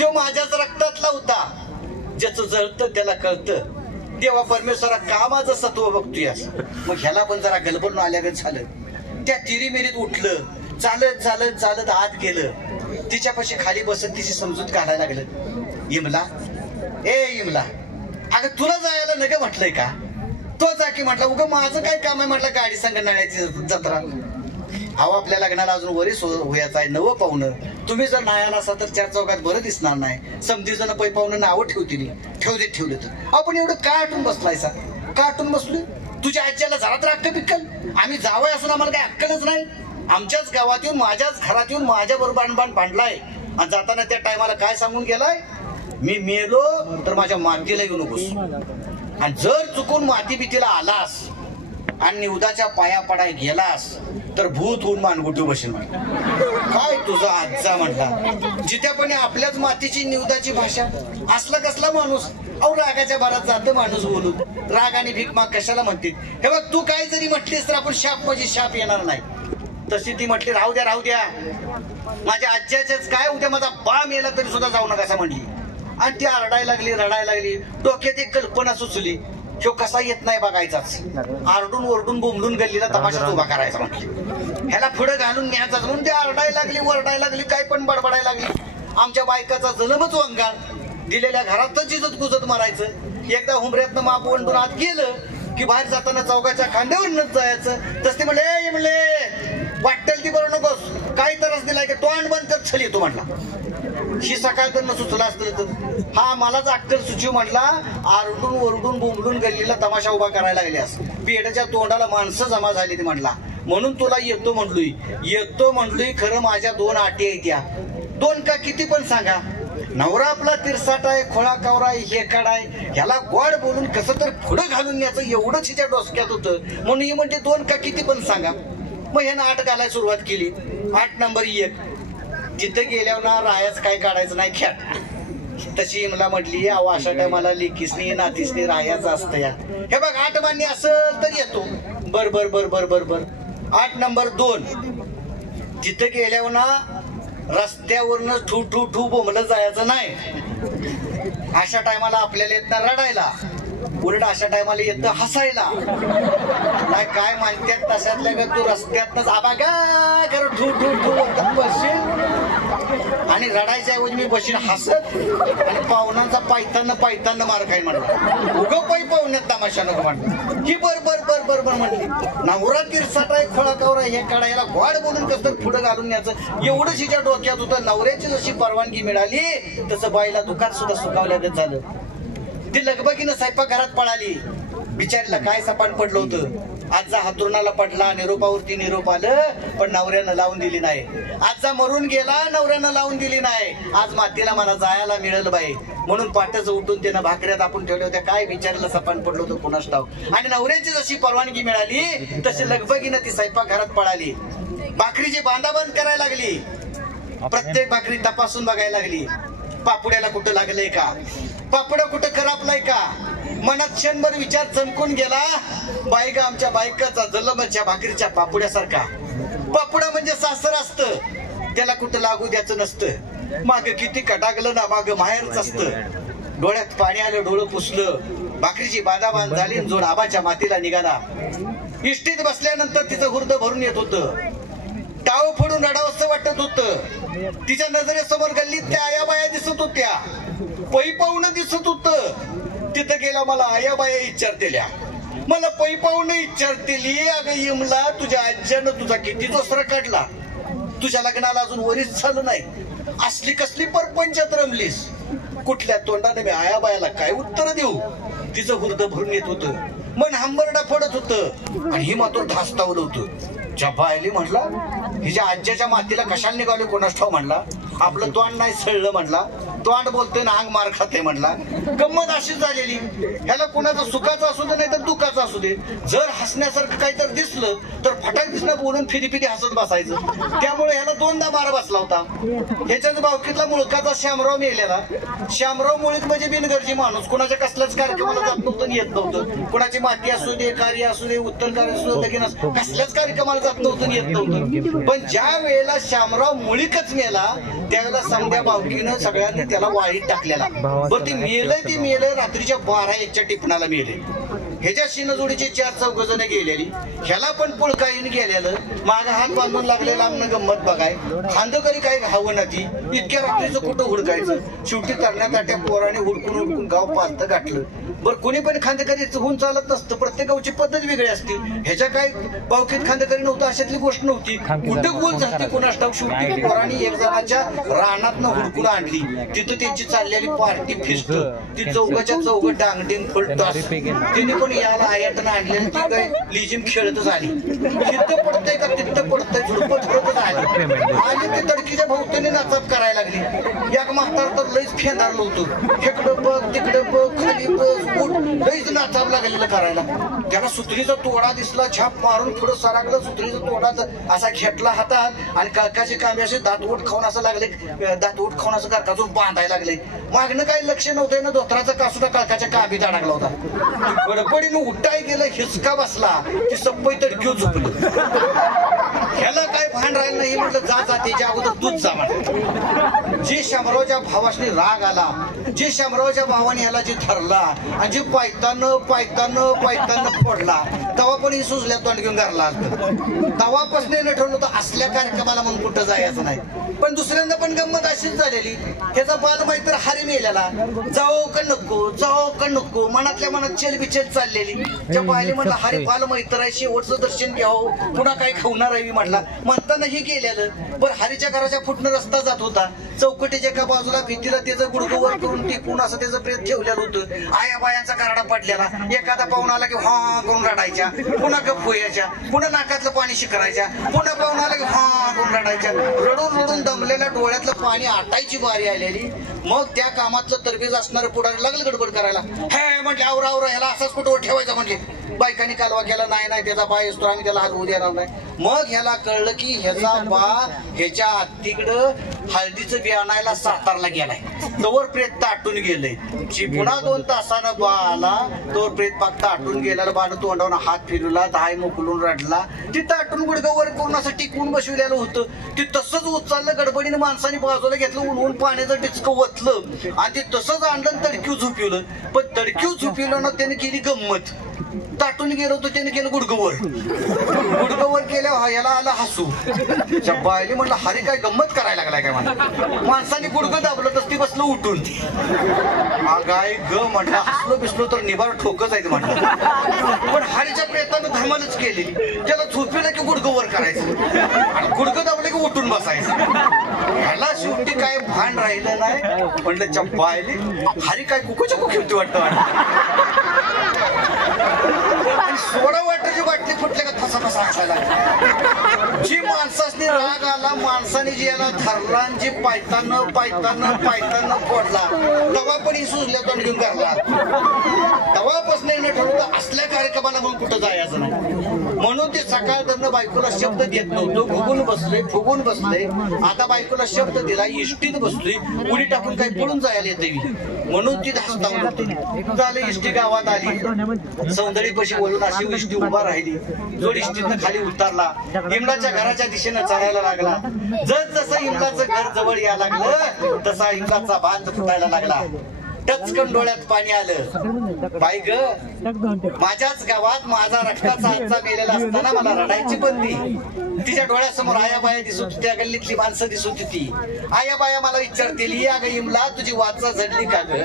तो माझ्याच रक्तातला होता. ज्याचं जळतं त्याला कळतं. देवा परमेश्वरा, का माझं सत्व बघतोय? मग ह्याला पण जरा गलबलून आल्यागत झालं. त्या तिरीमिरीत उठलं, चालत आत गेलं. तिच्यापाशी खाली बसत तिची समजूत काढायला लागलं. इमला, अगं तुला जायला नग म्हटलंय का? तो जा की म्हटलं. उगं माझं काय काम आहे म्हटलं, गाडी संगणाची जत्रा. अहो आपल्या लग्नाला अजून वरीच व्हायचं आहे, नवं पाहुणं. तुम्ही जर नाही आला असा तर 4 चौकात बरं दिसणार नाही. समधी जण पै पाहुणं नावं ठेवले तर. आपण एवढं का आटून बसलायसा? का आटून बसलोय? तुझ्या आज्याला जरा तर अक्कल पिक्कल? आम्ही जावं असून आम्हाला काही अक्कलच नाही. आमच्याच गावात येऊन, माझ्याच घरात येऊन माझ्या बरोबर बांधलाय आणि जाताना त्या टायमाला काय सांगून गेलाय? मी मेलो तर माझ्या मातीला येऊ नकोस, आणि जर चुकून माती बितीला आलास आणि निवदाच्या पाया पडाय गेलास तर भूत होऊन मानगुटू बसेल. काय तुझा आजचा म्हटला, जित्यापणे आपल्याच मातीची निवदाची भाषा. असला कसला माणूस? अहो रागाच्या भरात जातं माणूस बोलून. राग आणि भीक माग कशाला म्हणते? हे बघ, तू काय जरी म्हटलीस तर आपण शाप म्हणजे शाप येणार नाही. तशी ती म्हटली, राहू द्या, माझ्या आज्याच्याच काय, उद्या माझा बाळ मेला तरी सुद्धा जाऊ नका असं म्हणली. आणि ती रडायला लागली. डोक्यात एक कल्पना सुचली, तो कसा येत नाही बघायचाच. आरडून ओरडून बोंबलून गल्लीला तमाशाच उभा करायचा म्हटली. ह्याला पुढे घालून न्यायचाच म्हणून ती ओरडायला लागली, काय पण बडबडायला लागली. आमच्या बायकाचा जन्मच वंगाळ. दिलेल्या घरातच जिजत गुजत मारायचं. एकदा हुंबऱ्यातनं माप वंडून आत गेलं की बाहेर जाताना चौकाच्या खांद्यावरच जायचं. तस ते म्हणले वाटेल ती बरं नकोस, काही त्रास दिलाय की तोंड बंद कर, चल येतो म्हटला. ही सकाळ तर न सुचला असतं तर हा मलाच अक्कल सुचीव म्हटला. आरडून ओरडून बोंबडून गल्लीला तमाशा उभा करायला लागल्यास पेटाच्या तोंडाला माणसं जमा झाली ती म्हटला. म्हणून तुला येतो म्हटलोय. खरं माझ्या 2 अटी आहेत. त्या 2 का किती पण सांगा. नवरा आपला तिरसाट आहे, खोळा कावरा आहे, हेकाड आहे, ह्याला गोड बोलून कसं तर पुढं घालून न्यायचं एवढंच हिच्या डोसक्यात होतं. म्हणून ही म्हणते 2 का किती पण सांगा. मग ह्यानं 8 घालायला सुरुवात केली. 8 नंबर 1 जिथं गेल्यावर ना राहायच काय काढायचं नाही ख्याट. तशी मला म्हटली अहो अशा टायमाला लेकीसनी नातीसनी राहायचं असतं या. हे बघ 8 मान्य असेल तर येतो. बर बर बर बर बर बर 8 नंबर 2 जिथं गेल्यावर ना रस्त्यावरनं ठू ठू ठू बोंबलं जायचं नाही. अशा टायमाला आपल्याला येत ना रडायला, उलट अशा टायमाला येतं हसायला. नाही काय मानतात तशातल्या का तू रस्त्यातनच आबा गा कर ठू ठू ठू बसशील आणि रडायच्या ऐवजी मी बशीन हसत आणि पाहुण्यांचा पायताना मार खाईल म्हणला. उगं पाहुण्यात तमाशा नको म्हणलं. ही बर बर बर बर बर म्हणली. नवरा तिरसाट आहे, खोळा कावरा हे काढायला गोड बोलून कसं पुढं घालून न्यायचं एवढंच हिच्या डोक्यात होतं. नवऱ्याची जशी परवानगी मिळाली तसं बाईला दुकान सुद्धा सुकावल्यागत झालं. ती लगबगीनं स्वयंपाकघरात पळाली. बिचारीला काय सपान पडलं होतं. आजचा हातरुणाला पडला, निरोपावरती निरोप आलं, पण नवऱ्यानं लावून दिली नाही. आजचा मरून गेला, नवऱ्यानं लावून दिली नाही. आज मातीला मला जायला मिळेल बाई म्हणून पाट्याचं उठून त्यानं भाकऱ्यात आपण ठेवल्या होत्या. काय बिचारीला सपान पडलं होतं कोणास ठाऊक. आणि नवऱ्याची जशी परवानगी मिळाली तशी लगबगीनं ती स्वयंपाकघरात पळाली. भाकरीची बांधाबांध करायला लागली. प्रत्येक भाकरी तपासून बघायला लागली. पापुड्याला कुठं लागलंय का, पापड कुठं खराबलाय का. मनात क्षणभर विचार चमकून गेला. बायका आमच्या बायकाचा जलमच्या भाकरीच्या पापुड्यासारखा. पापुडा म्हणजे सासर असतं, त्याला कुठं लागू द्यायचं नसतं. माग किती कटागलं ना माग माहेरच असतं. डोळ्यात पाणी आलं, डोळं पुसलं. भाकरीची बांधाबांध झाली, जोड आबाच्या मातीला निघाला. इष्टीत बसल्यानंतर तिचं हुर्द भरून येत होतं. टाव फोडून रडावंसं वाटत होतं. तिच्या नजरेसमोर गल्लीत त्या आयाबाया दिसत होत्या. पै पाहुणं दिसत होतं. तिथं गेला मला आयाबाया विचारतेल्या. मला पै पाहुणं विचारतेली अगं इमला तुझ्या आज्यानं तुझा किती दसरा काढला, तुझ्या लग्नाला अजून वरीच झालं नाही, असली कसली परपंचात रमलीस. कुठल्या तोंडाने मी आयाबायाला काय उत्तर देऊ. तिचं हुर्द भरून येत होतं. मन हंबरडा पडत होतं आणि ही मात्र धास्तावलं होतं. जपायली म्हटला हिच्या आज्याच्या मातीला कशाला निघाले कोणास ठाव म्हणला. आपलं तोंड नाही सळलं म्हणला. तोंड बोलतोय ना अंग मार खाते म्हणला. गंमत अशीच झालेली. ह्याला कुणाचं सुखाचं असू दे नाही तर दुःखाचं असू दे, जर हसण्यासारखं काहीतरी दिसलं तर फटाक दिसणं बोलून फिरी हसत बसायचं. त्यामुळे ह्याला 2दा मार बसला होता. ह्याच्याच भावकीतला मुळकाचा श्यामराव मेलेला. श्यामराव मुळीत म्हणजे बिनगर्जी माणूस. कुणाच्या कसल्याच कार्यक्रमाला जात नव्हतं, येत नव्हतं. कुणाची माती असू दे, कार्य असू दे, उत्तर कार्य असू दे, कसल्याच कार्यक्रमाला जात नव्हतं, येत नव्हतं. पण ज्या वेळेला श्यामराव मुळीकच मेला त्यावेळेला समध्या भावकीनं सगळ्यांनी त्याला वाळीत टाकलेला. बरं ती मेलं रात्रीच्या 12-1च्या टिपणाला मेले. ह्याच्या शिनजोडीचे 4 जण गेलेली. ह्याला पण पुळकाईन गेलेलं. माग हात बांधून लागलेला आमनं गंमत बघाय. खांदकरी काही घावं ना ती. इतक्या रात्रीचं कुठं हुडकायचं. शेवटी तरण्याताट्या पोराने हुडकून गाव पालतं गाठलं. बरं कोणी पण खांदेकरी होऊन चालत नसतं. प्रत्येक गावची पद्धत वेगळी असते. ह्याच्या काय बावकीत खांदेकरी नव्हतं अशातली गोष्ट नव्हती. कुठं गोल झाली कोणास ठाऊक. शेवटी पोरांनी एक जणाच्या रानातनं हुडकून आणली. तिथं त्यांची चाललेली पार्टी फिस्ट. ती चौघाच्या चौघ डांगडिंग फुलटास. तिने पण याला आयातनं आणलेली. ती काय लिजिम खेळतच आली. तिथं पडतंय का तिथं पडतंय झुडपत फिरतच आली. आणि ती तडकीच्या भोवतीने नाचाप करायला लागली. एक म्हातार तर लईच फेंदारलं होतं. इकडं बघ तिकडं बघ खाली बघ लईच नाचाप लागलेलं करायला. त्याला सुत्रीचा तोडा दिसला. छाप मारून पुढं सरकलं. सुत्रीचा तोडा असा घेतला हातात आणि काकाचे कांबे असे दातवट खाऊन असं लागले. दातवट खाऊन असं काकाचून बांधायला लागले. मागणं काही लक्ष नव्हतं ना. धोत्राचा कासुटा काकाच्या कांबीत अडकला होता. गडबडीनं उठाय गेलं. हिसका बसला. ती सप्पई तडकीव झोपलं. ह्याला काय भान राहिलं नाही. म्हटलं जा त्याच्या अगोदर तूच जा म्हटलं. जे शामरावच्या भावाने राग आला, जे शामरावच्या भावाने ह्याला जे धरला आणि जे पायतानं फोडला तवा पण ही सुजल्या तोंड घेऊन घरला. तवापासून ठरवलं होतं असल्या कार्यक्रमाला म्हणून कुठं जायचं नाही. पण दुसऱ्यांदा पण गंमत अशीच झालेली. ह्याचा बालमैत्र हरी मेलेला, जाओ का नको मनातल्या मनात चेलबिचेल चाललेली. त्या बायले म्हटलं हरी बालमैत्र आहे, शेवटचं दर्शन घ्यावं, पुन्हा काय खावणार आहे म्हटला. म्हणताना हे गेलेलं. बरं हरीच्या घराच्या फुटणं रस्ता जात होता. चौकटीच्या एका बाजूला भीतीला त्याचं गुडगोवर करून टिकून असं त्याचं प्रेत ठेवलेलं होतं. आया बायांचा कराडा पडलेला. एखादा पाहुणा आला की हा करून रडायच्या, पुन्हा गप होयाच्या, पुन्हा नाकातलं पाणी शिकरायच्या, पुन्हा पाहुणा आला की हा करून रडायच्या. रडून दमलेल्या डोळ्यातलं पाणी आटायची बारी आलेली. मग त्या कामातलं तरबेज असणारं पुढारी लागलं गडबड करायला. हे म्हटले आवरा ह्याला असाच कुठं ठेवायचा म्हटले. बायकांनी कालवा केला, नाही त्याचा बा असतो, आम्ही त्याला हात होऊ देणार नाही. मग ह्याला कळलं की ह्याचा बा ह्याच्या आत्तीकडं हळदीचं बी आणायला सातारला गेलाय. तोवर प्रेत ताटून गेलंय. पुन्हा 2 तासानं बा आला. तोवर प्रेत पाक ताटून गेला. बानं तोंडावरून हात फिरवला, दाय मोकलून रडला. ती ताटून गुडघं वर करून असं टिकून बसविलेलं होतं. ती तसंच उचललं गडबडीनं माणसाने बाजूला घेतलं, उन्हून पाण्याचं डिचकं वतलं आणि ते तसंच आणलं तडकीव झोपवलं. पण तडकीव झोपवलं ना त्याने केली गंमत. ताटून गेलो होतो त्याने केलं गुडघवर केल्या याला आला हसू. बायली म्हणलं हरी काय गंमत करायला लागलाय काय म्हणा. माणसाने गुडघं दाबलं तर ती बसलं उठून. गाय ग म्हटलं हसलो बिसलो तर निबार ठोकच आहे म्हटलं. पण हरीच्या प्रयत्नानं धमालच केली. त्याला झोपलं की गुडघवर करायचं, गुडघं दाबलं की उठून बसायचं. ह्याला शेवटी काय भान राहिलं नाही. म्हटलं चप्पायली हरी काय कुकूच्या कुकी होती वाटतं. सोडा वाटरची बाटली फुटले का फसा असायला. जी माणसाने राग आला, माणसाने जी याला धरला, जी पायतानं फोडला, तवा पण ही सुजल्या तोंड घेऊन करला. तवापासून न ठरवलं असल्या कार्यक्रमाला मग कुठं जायचं नाही. म्हणून ते सकाळपर्यंत बायकोला शब्द देत नव्हतं. फुगून बसले. आता बायकोला शब्द दिला, इष्टीत बसलोय, उडी टाकून काही पळून जायला येते. म्हणून ती धास्तावून झालं. इष्टी गावात आली. सौंदर्य पशी बोलून अशी इष्टी उभा राहिली. जोड इष्टीतनं खाली उतरला. इमलाच्या घराच्या दिशेनं चालायला लागला. जसं इमलाचं घर जवळ यायला लागलं तसा इमलाचा बांध फुटायला लागला. टचकन डोळ्यात पाणी आलं. बाई ग, माझ्याच गावात माझा रक्ताचा हातचा गेलेला असताना मला रडायची बंदी. तिच्या डोळ्यासमोर आया बाया दिसत होती, त्या गल्लीतली माणसं दिसत होती. आया बाया मला विचारतील, अगं इमला तुझी वाचा झडली का ग?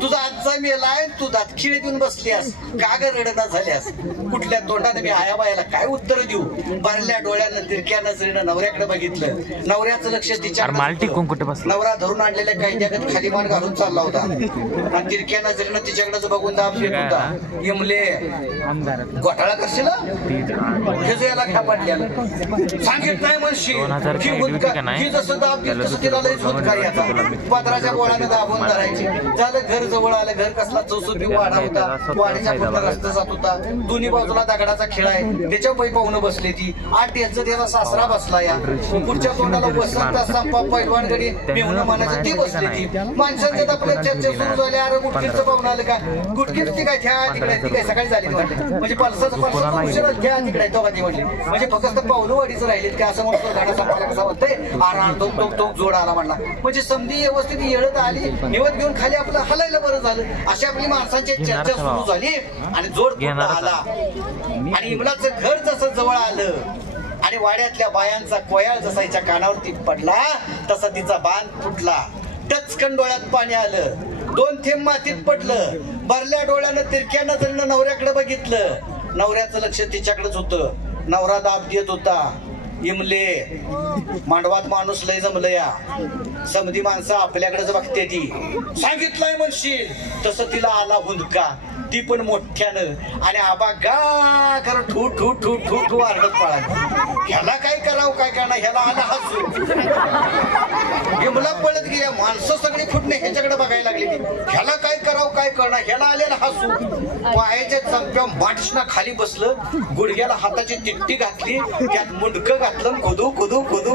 तुझा आजचा मेलाय, तू दातखिळे देऊन बसलीस का ग रडना झाल्यास? कुठल्या तोंडाने मी आया बायाला काय उत्तर देऊ? भरल्या डोळ्यानं तिरक्या नजरेनं नवऱ्याकडे बघितलं. नवऱ्याचं लक्ष तिच्या नवरा धरून आणलेल्या काही जगात खाली मान घालून चालला होता. आणि तिरक्या नजरेनं तिच्याकडे बघून दाब देत होता. इमले घोटाळा करशील याला ख्या पडल्याला सांगित नाही म्हणशील. जसं दाब देत तसं तिला लयच हुदकार याचा. पदराच्या गोळ्याने दाबून धरायची. झालं घर जवळ आलं. घर कसला चौसुपी वाडा होता. वाड्याच्या फक्त रस्ता जात होता. दोन्ही बाजूला दगडाचा खेळ आहे. त्याच्या पै पाहुणं बसले ती. 8 याचं त्याचा सासरा बसला. या पुढच्या तोंडाला बसला संपा पैलवानकडे मेहुणं म्हणायचं ती बसली. ती माणसांच्यात आपल्या चर्चा सुरू झाल्या. अरे गुटकीचं पाहुणं आलं का? गुटकीच ती काय त्या तिकडे ती काय सकाळी झाली म्हटले. म्हणजे पल्साचं उशिरा त्या तिकडे दोघा ती म्हटली. म्हणजे फक्त पाहुणवाडीच राहिलीत का असं म्हणतो. गाडा संपायला कसा म्हणतंय आराम तो जोड आला म्हणला. म्हणजे समधी व्यवस्थित येळत आली. निवत घेऊन खाली आपलं हलायला बरं झालं. अशी आपली माणसांची चर्चा सुरू झाली आणि जोड आला. आणि इमलाचं घर जसं जवळ आलं आणि वाड्यातल्या बायांचा कोयाळ जसा हिच्या कानावरती पडला तसा तिचा बांध फुटला. टचकन डोळ्यात पाणी आलं. 2 थेंब मातीत पडलं. भरल्या डोळ्यानं तिरक्या नजरेनं नवऱ्याकडे बघितलं. नवऱ्याचं लक्ष तिच्याकडेच होतं. नवरा दाब देत होता. इमले मांडवात माणूस लय जमलं या. समधी माणसं आपल्याकडेच बघते. ती सांगितलंय म्हणशील तसं तिला आला हुंदका. ती पण मोठ्यानं आणि आबा गा कर ठू ठू ठू ठू ठू आरडत पळाली. ह्याला काय करावं काय करणार. ह्याला आला हसू. इमला पळत गेल्या. माणसं सगळी फुटणे ह्याच्याकडे बघायला लागली. ह्याला काय करावं काय करणार. ह्याला आलेला हसू. पायाच्या चंप्या माठीसना खाली बसलं. गुडघ्याला हाताची तिट्टी घातली. त्यात मुंडकं घातलं. खुदू खुदू खुदू खुदू.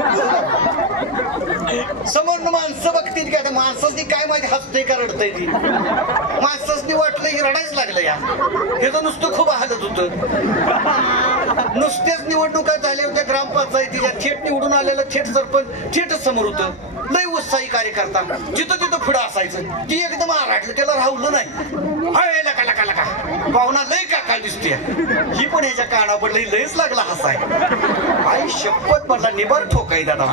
समोर माणसं बघतील का? माणसाची काय माहिती हसते का रडतय ती. माणसाची वाटलं की रडायच लागलं या. हे तर नुसतं खूप हालत होतं. नुसतेच निवडणुका झाल्या होत्या ग्रामपंचायतीच्या. थेट निवडून आलेलं थेट सरपंच थेटच समोर होतं. लय उत्साही कार्यकर्ता. जिथं तिथं पुढं असायचं. ती एकदम आराटलं. त्याला राहुलं नाही. हाय लका लका लका पाहुणा लय का काय दिसते. ही पण ह्याच्या काना पडलं. लयच लागला हसाय. आई शपथ म्हटला निबर ठोकाई दादा.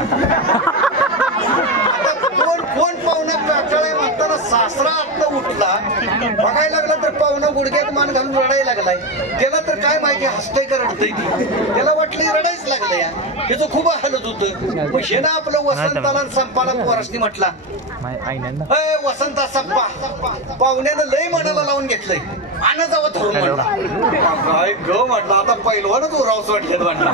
लागलाय. त्याला तर काय माहिती हसतंय का रडतंय ती. त्याला वाटलं रडायच लागलं या. त्याचं खूप हालत होतं. हे ना आपलं वसंताला संपाला पोरासनी म्हटला वसंता संपा पाहुण्यानं लय मनाला लावून घेतलंय. आना जावा धरून म्हणला. काय ग म्हटलं आता पैलवानच उरावच वाटलं म्हणलं.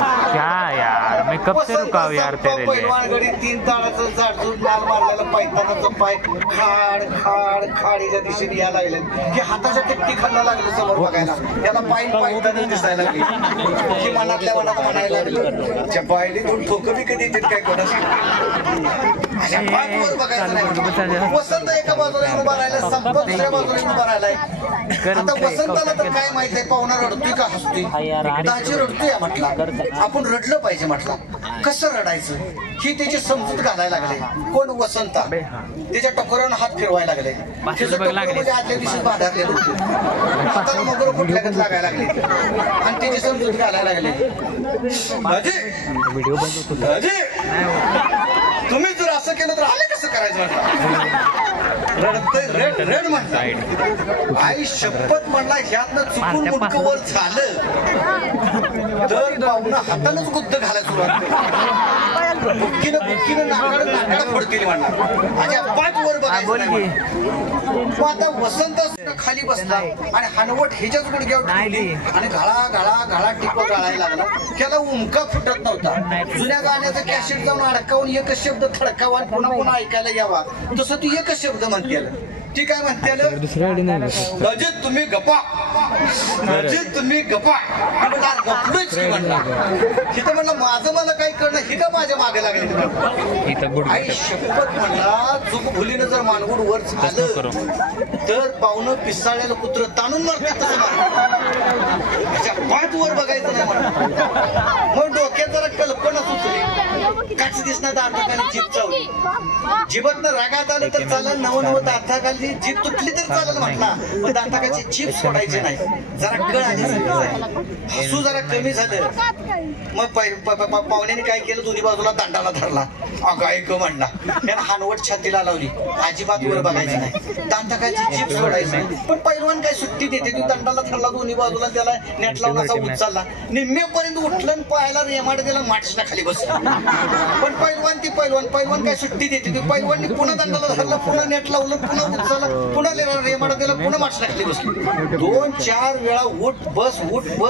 पैलवान गडी 3 ताळाचं झाडझूड लाल मारलेला पैतानाचं पाय खाड खाड खाडीच्या दिशेने या लागले की हाताच्या टिपटी खायला लागले समोर बघायला. त्याला पाय पैताना दिसायला लागली की मनातल्या मनात म्हणायला लागली त्या पायली दोन ठोकं बी कधी येतात काय कोणाशी. अशा पायवर बघायचं नाही. वसंत एका बाजूला उभा राहिला संपत दुसऱ्या बाजूला उभा राहिलाय. आता वसंताला तर काय माहित आहे पाहुणा रडतोय का हसतोय. दाजी रडतोय म्हटला. आपण रडलं पाहिजे म्हटला. कसं रडायचं ही त्याची समजूत घालायला लागले. कोण वसंता त्याच्या टकोरानं हात फिरवायला लागले. म्हणजे आदल्या दिवशी बाधारलेलं होतं. हाताला मगर कुठल्याकडे लागायला लागले आणि त्याची समजूत घालायला लागले. तुम्ही जर असं केलं तर आले कसं करायचं म्हटलं. रडतय रेड रेड म्हणता. आई शपथ म्हणला ह्यातनं चुकून मुटकं वर झालं तर पाहुणं हातानच गुद्द घालायला सुरुवात केली. बुक्कीनं नाकाडं फोड केली म्हणला. माझ्या पाच वर बघायचं. आता वसंत खाली बसला आणि हनवट ह्याच्याच गुडघ्यावर ठेवली आणि घाळा टिप गाळायला लागला. त्याला उमका फुटत नव्हता. जुन्या गाण्याचं कॅसेट जाऊन अडकावून एकच शब्द थडकावा आणि पुन्हा पुन्हा ऐकायला यावा तसं ती एकच शब्द म्हणते. ती काय म्हणते अजित तुम्ही गप्पा अजित तुम्ही गप्पा. गप्पच की म्हणला. तिथं म्हणलं माझं मला काही करणं ही का माझ्या मागे लागले. आई शपथ म्हणला चूक भुलीनं जर मानगुड वर झालं तर पाहुणं पिसाळ्याला कुत्र ताणून मारतात तसं त्याच्या पाठ वर बघायचं नाही म्हणा. मग डोक्यात जरा कल्पना सुचली. काच दिसणार दाताखाली जीभ चावली. जीभातनं रागात आलं तर चालेल. नवनवं दाताखाली जीभ तुटली तर चालेल म्हटला. पण दाताखाची जीभ सोडायची नाही. जरा कळ आली हसू जरा कमी झालं. मग पाहुण्याने काय केलं दोन्ही बाजूला दांडाला धरला. अगायक म्हणला. त्यानं हानवट छातीला लावली. अजिबात वर बघायचं नाही. दाताखाची जीभ सोडायची नाही. पण पैलवान काय सुट्टी देते. तू दंडाला धरला दोन्ही बाजूला त्याला नेट लावून असा उचलला. निम्मेपर्यंत उठलं पायाला रेमाड दिला माठीला खाली बसला. पण पैलवान काय सुट्टी देते. ती पैलवानने पुन्हा दंडाला धरला पुन्हा नेट लावलं पुन्हा उचलला पुन्हा रेमाड दिला पुन्हा माठीला खाली बसली. 2-4 वेळा उठ बस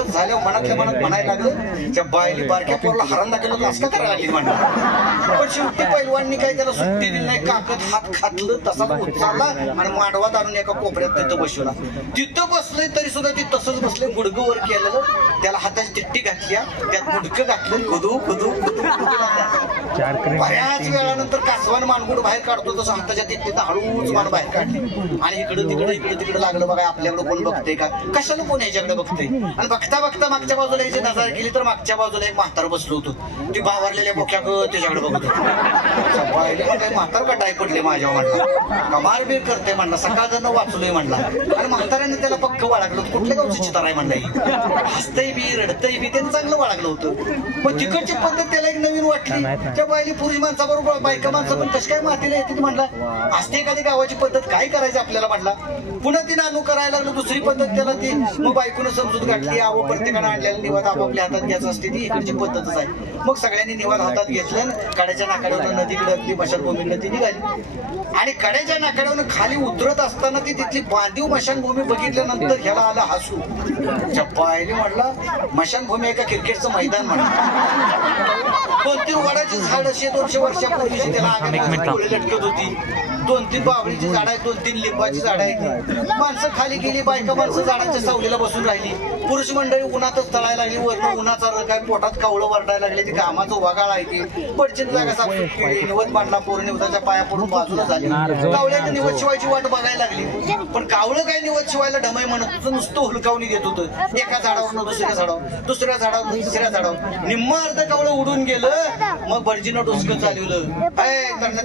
झाल्यावर मनातल्या मनात म्हणायला लागलं त्या बायली बारक्या पोरला हरांदा केलं असं करायला लागली म्हणलं. पण शेवटी पैलवाननी काही त्याला सुट्टी दिली नाही. काकत हात खातलं तसाच उचलला आणि मांडवात आणून एका कोपऱ्यात तिथं बसवला. तिथं बसले तरी सुद्धा ती तसंच बसले. गुडगं वर केलेलं. त्याला हाताची तिट्टी घातल्या त्यात गुडकं घातलं. खुदू बऱ्याच वेळानंतर कासवान मानगुड बाहेर काढतो तसं हाताच्या तिट्टीत हळूच मान बाहेर काढली आणि इकडं तिकडं लागलं. बघा आपल्याकडे कोण बघतंय का कशाला कोण ह्याच्याकडे बघतंय. आणि बघता मागच्या बाजूला याची नजर गेली तर मागच्या बाजूला एक म्हातार बसलो होतो. ती बावरलेल्या बोक्या त्याच्याकडे बघत होतो. म्हातार का टाय पडले माझ्या म्हणला. कमाल बीर करते म्हणला. सकाळचं वाचलोय म्हणला. आणि म्हाताऱ्याने त्याला पक्क वाळगलं होतं. कुठल्या गावचं चितार आहे म्हणलं. हसतंय बी रडतंय बी त्यांनी चांगलं वाळगलं होतं. पण तिकडची पद्धत त्याला एक नवीन वाटली. त्या बायली पुरुष माणसाबरोबर बायका माणसं पण कशी काय मातीला येते म्हणला. असते एखादी गावाची पद्धत काय करायची आपल्याला म्हणला. पुन्हा तिने अनु करायला लागलं दुसरी पद्धत त्याला ती. मग बायकोनं समजूत घातली. प्रत्येकानं आणलेला निवाद आपापल्या हातात घ्यायचं असते ती इकडची पद्धतच आहे. मग सगळ्यांनी निवाद हातात घेतलं. कड्याच्या नाकाड्यावरून नदीकडे मशानभूमीकडे ती निघाली. आणि कड्याच्या नाकाड्यावरून खाली उतरत असताना ती तिथली बांधीव मशानभूमी बघितल्यानंतर ह्याला आला हसू. पाहिली म्हणला मशानभूमी एका क्रिकेटचं मैदान म्हणा. 2-3 वडाची झाड 100-200 वर्षापूर्वीची त्याला लटकत होती. 2-3 बावळीची झाड आहेत. 2-3 लिंबाची झाड आहेत. माणसं खाली गेली. बायका माणसं झाडांच्या सावलीला बसून राहिली. पुरुष मंडळी उन्हातच तळायला लागली. वरण उन्हाचा काय पोटात कावळं वरडायला लागले. ती कामाचं वगाळ आहे ती पडचिन जागा साफ निवत मांडला. पोर निवताच्या पाया पडून बाजूला झाली. कावळ्यानं निवत शिवायची वाट बघायला लागली. पण कावळं काय निवत शिवायला डमय म्हणत नुसतं हुलकावणी देत होतं. एका झाडावर दुसऱ्या झाडावर तिसऱ्या झाडावर निम्मा अर्ध कावळं उडून गेलं. मग भटजीनं डोसकं चालवलं.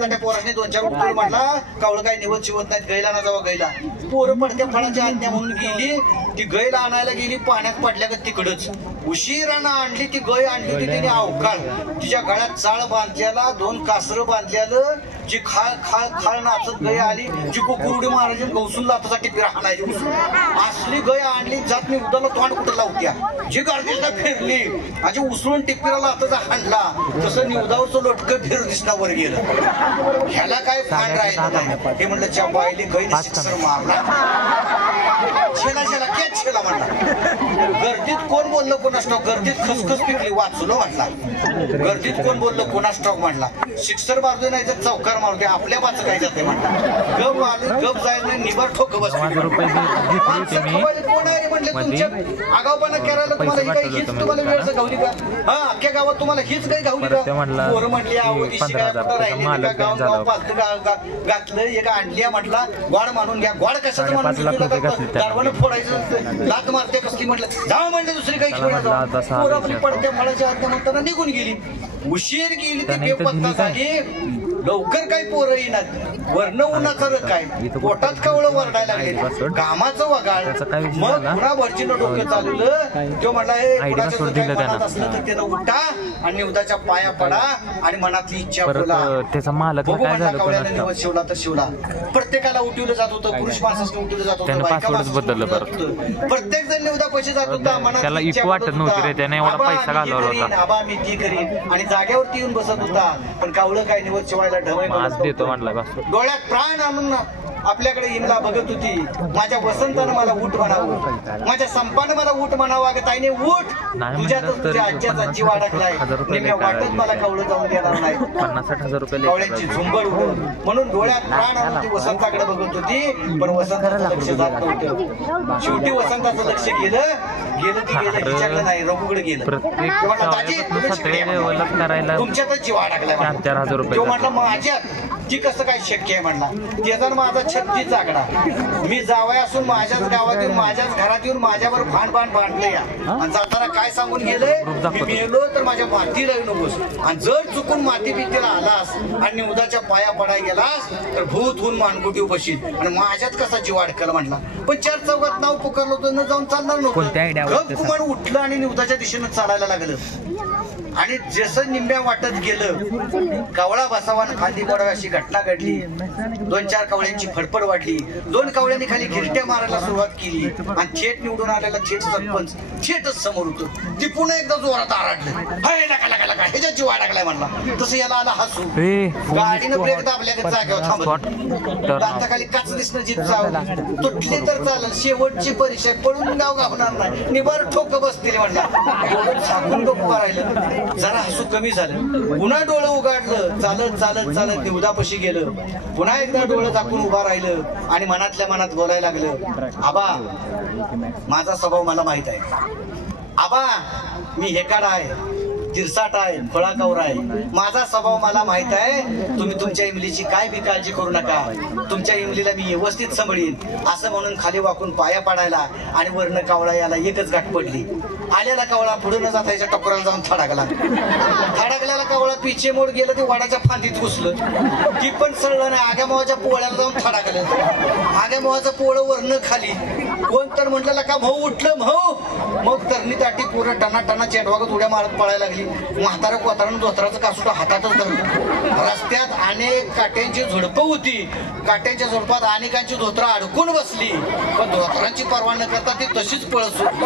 तंड्या पोराने 2-4 उठून म्हणला कावळं काय निवत शिवत नाहीत. गैला ना जावा गैला. पोरं पडत्या फळाची आज्ञा म्हणून गेली. ती गैला आणायला गेली. पाण्यात पडल्या का तिकडच उशिरानं आणली ती गाय आणली होती तिने अवकाळ तिच्या गळ्यात चाळ बांधल्याला 2 कासरं बांधल्यालं जी खाळ खाळ खाळ नाचत गाय आली जी कुकुरडी महाराज गौसून लाताचा टिपी राहणारी असली गाय आणली जात मी उदाला तोंड कुठं लावत्या जी गर्दीला फिरली आणि उचलून टिपीला लाताचा हाणला तसं निवदावरचं लोटकं फिर दिसण्यावर गेलं ह्याला काय फांड राहिलं नाही हे म्हणलं चंबाईली गायने शिक्सर मारला शेला शेला कॅच शेला म्हणला गर्दीत कोण बोललं कोणा स्टॉक गर्दीत खसखस पिकली वाचलो म्हटला गर्दीत कोण बोललं कोणा स्टॉक म्हटला शिक्सर मारतोय नाही तर चौकार मारतोय आपल्या बाच काय जाते म्हटला गप आलो गप जायचं निबर ठोक बस कोण आहे म्हटलं तुमच्या आगाऊपणा करायला तुम्हाला ही काही हीच तुम्हाला वेळ गावली का हा अख्ख्या गावात तुम्हाला हीच काही गावली का पोरं म्हटली आवडीशी काय राहिली का गाव गाव पालतं घातलं एक आणल्या म्हटला गोड मानून घ्या गोड कशाचं मानून दारवानं फोडायचं लात मारते कसली म्हटलं जाऊ म्हणलं दुसरी काही पोरं आपली पडत्या फळाच्या आज्ञा म्हणताना निघून गेली उशीर गेली ती बेपत्ता झाली लवकर काही पोरं येणार वर्ण उन्हाचं काय पोटात कवळं वरडायला लागले कामाचं वगाळ मग पुन्हा वरचीनं डोकं चालवलं तो म्हटला हे कुणाचं असलं तर त्यानं उठा आणि निवदाच्या पाया पडा आणि मनातली इच्छा बोला बघू म्हटला कवळ्याला निवद शिवला तर शिवला प्रत्येकाला उठवलं जात होतं पुरुष माणसाला उठवलं जात होतं बायका माणसाला प्रत्येक जण निवदा पैसे जात होता मनातली इच्छा आबा मी ती करीन आणि जागेवरती येऊन बसत होता पण कावळं काय निवद शिवायला ढवळ डोळ्यात प्राण आणून आपल्याकडे इमला बघत होती माझ्या वसंतानं मला उठ म्हणावं माझ्या संपानं मला उठ म्हणावं अगं ताईने उठ तुझ्यातच तुझ्या आज्याचा जीव अडकलाय नेमक्या वाटत मला कावळं जाऊन देणार नाही 50-60 हजार रुपये कावळ्यांची झुंबड उडून म्हणून डोळ्यात प्राण आणून ती वसंताकडे बघत होती पण वसंताचं लक्ष जात नव्हतं शेवटी वसंताचं लक्ष गेलं ती गेलं विचारलं नाही रघुकडे गेलं तुमच्यातच जीव अडकलाय तो म्हटलं माझ्यात ती कसं काय शक्य आहे म्हणला त्याचा माझा 36 आकडा मी जावय असून माझ्याच गावात येऊन माझ्याच घरात येऊन माझ्यावर भांड बांधलं या आणि जाताना काय सांगून गेलंय मी मेलो तर माझ्या मातीला येऊ नकोस आणि जर चुकून माती भीतीला आलास आणि निवदाच्या पाया पडाय गेलास तर भूत होऊन मानकुटी बशील आणि माझ्यात कसा जीव अडकला म्हणला पण 4 चौघात नाव पुकारलं होतं न जाऊन चालणार नव्हतं कुमार उठलं आणि निवदाच्या दिशेनं चालायला लागलं आणि जसं निंब्या वाटत गेलं कावळा बसावान खांदी मोडावी अशी घटना घडली 2-4 कावळ्यांची फडफड वाढली 2 कावळ्यांनी खाली गिरट्या मारायला सुरुवात केली आणि थेट निवडून आलेला थेट सरपंच थेटच समोर होतं ती पुन्हा एकदा जोरात आरडलं हाय नका ह्याच्या जीव अडकलाय म्हणला तसं याला आला हसू गाडीनं ब्रेक दाबल्या जागेवर थांबत दाताखाली काच दिसणं जीप चावली तुटली तर चालेल शेवटची परीक्षा पळून गाव गावणार नाही निबार ठोक बसतील म्हणला झाकून डोकं राहिलं जरा हसू कमी झालं पुन्हा डोळं उघडलं चालत चालत चालत निवदापाशी गेलं पुन्हा एकदा डोळं झाकून उभा राहिलं आणि मनातल्या मनात बोलायला लागलं आबा माझा स्वभाव मला माहित आहे आबा मी हेकाडा आहे तिरसाट आहे फळाकावर आहे माझा स्वभाव मला माहित आहे तुम्ही तुमच्या इमलीची काय बी काळजी करू नका तुमच्या इमलीला मी व्यवस्थित सांभाळीन असं म्हणून खाली वाकून पाया पाडायला आणि वर्ण कावळा याला एकच गाठ पडली आलेला कावळा पुढे न जाता याच्या टकोराला जाऊन थडाकल्याला कावळा पिछे मोड गेलं ते वाडाच्या फांदीत घुसलं ती पण सळलं नाही आग्या मोहाच्या पोळ्याला जाऊन थडाकलं आग्या मोहाचं पोळं वर्ण खाली कोण तर म्हटलं का भाऊ उठलं भाऊ मग तरणी ताटी पुरं टना चेटवागत उड्या मारत पळायला लागली म्हातारा कोतारानं धोत्राचं कासुटा हातातच धरलं रस्त्यात अनेक काट्यांची झुडपं होती काट्यांच्या झुडपात अनेकांची धोत्र अडकून बसली पण धोत्रांची पर्वा न करता ती तशीच पळत सुटली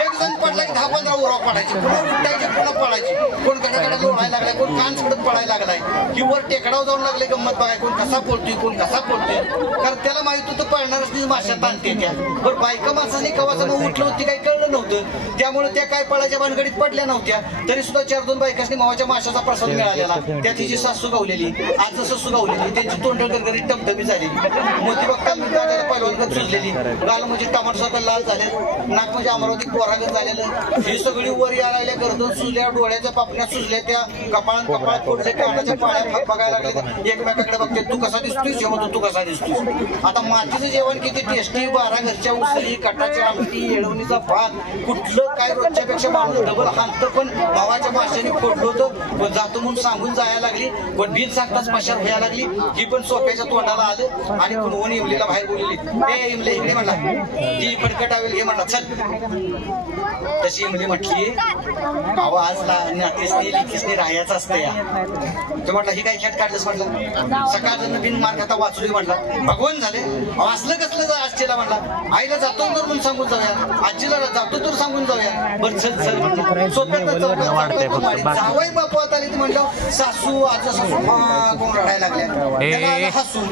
एक जण पडला की 10-15 उराव पडायची पुन्हा उठायची पुन्हा पळायची कोण गडागडा लोळायला लागलाय कोण कान सोडत पळायला लागलाय की वर टेकडाव जाऊन लागले गंमत बघाय कोण कसा पळतोय कोण कसा पळतोय कारण त्याला माहित होतं पळणारच नाही माश्या ताणते त्या बरं बायका माणसाने कवाचं उठलं होती काही कळलं नव्हतं त्यामुळे त्या काय पळायच्या भानगडीत पडल्या नव्हत्या तरी सुद्धा 4-2 बायकांनी मावाच्या माशाचा प्रसाद मिळालेला त्यात हिची सासू गावलेली आज जसं सुगावलेली त्यांची तोंड गरगरी टमटमी झालेली मोती बघता पहिलवान सुजलेली गाल म्हणजे टमाटोसारखं लाल झाले नाक म्हणजे अमरावती पोरागत झालेलं ही सगळी वर यायला लागल्या गर्दन सुजल्या डोळ्याच्या पापण्या सुजल्या त्या कपाळात फोडले कानाच्या पाळ्या बघायला लागले एकमेकाकडे बघते तू कसा दिसतोय जेवण तू कसा दिसतोय आता मातीचं जेवण किती टेस्टी 12 घरच्या उसळी कटाची आमटी येळवणीचा भात कुठलं काय रोजच्यापेक्षा माणूस डबल हालतं, पण भावाच्या माशाने फोडलो होतं, पण जातो म्हणून सांगून जायला लागली, पण बिन सांगताच मशाल व्हायला लागली. ही पण सोप्याच्या तोंडाला आलं आणि कोण इमलीला बाहेर बोलली, ए इमले इकडे म्हणला, ती पटकटावेल घे म्हणला, चल. तशी इमली म्हटली, अहो आज नातीसनी लिखीसनी राहायचं असतं या. तो म्हटला ही काय खेट काढलंस म्हटलं, सकाळ बिन मार्ग आता वाचली म्हटला, भगवान झाले असलं कसलं आजीला म्हटला, आईला जातो तर म्हणून सांगून जाऊया, आजीला जातो तर सांगून जाऊया, बरं चल चल म्हटलं. सोप्यात जावई बापू आता आली म्हणलं, सासू आज सासू कोण रडायला लागल्या, हसून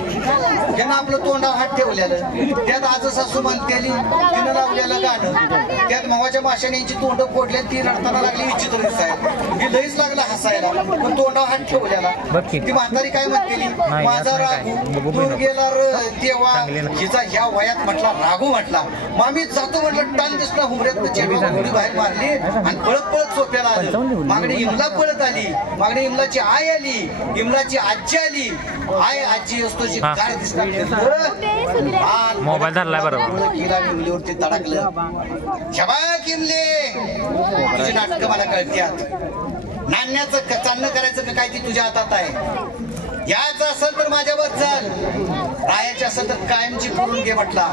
त्यांना आपलं तोंडावर हात ठेवलेलं, त्यात आज सासू म्हणते तिनं लावलेलं गाणं, त्यात भावाच्या माशाने यांची तोंड फोडले, ती रडताना लागली विचित्र दिसायला, मी लईच लागला हसायला, पण तोंडावर हात ठेवलेला. ती म्हातारी काय म्हणते, माझा रागू दूर गेला तेव्हा हिचा ह्या वयात म्हटला रागू म्हटला, मामी जातो म्हटलं, टान दिसला हुमऱ्यात चेबी बाहेर मारली आणि पळत पळत सोप्याला आलं. मागणी इमला पळत आली, मागणी इमलाची आई आली, इमलाची आजी आली, आय आजी असतो काय दिसला, मोबाईल धरलाय बरोबर, इमलीवरती तडकलं. तुझी नाटकं मला कळत्यात, नाण्याचं चालणं करायचं का काय ती तुझ्या हातात आहे. याचं असेल तर माझ्यावर चल, राहायचं असेल तर कायमची करून घे म्हटला.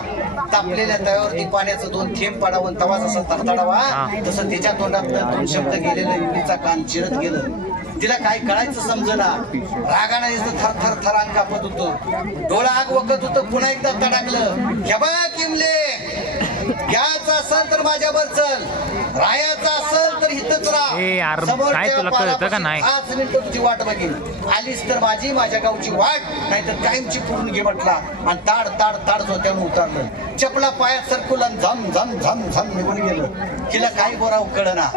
तापलेल्या तव्यावरती पाण्याचं 2 थेंब पडावं, तवा जसा तडतडावा तसं तिच्या तोंडात 2 शब्द गेलेलं, इमलीचा कान चिरत गेलं. तिला काय कळायचं समजना, रागाने थर थर थर अंग कापत होतं, डोळा आग वकत होतं. पुन्हा एकदा तडाकलं, घ्या बा किमले, घ्यायचं असेल तर माझ्यावर चल, राहायचं असेल तर इथंच राहा, समोरच्या 5 मिनिटं तुझी वाट बघीन, आलीस तर माझी माझ्या गावची वाट, नाहीतर कायमची पुरून घे म्हटला. आणि ताड ताड ताड झोत्यानं उतरलं, चपला पायात सरकून झम झम झम झम निघून गेलं. तिला काय बोराव कळना,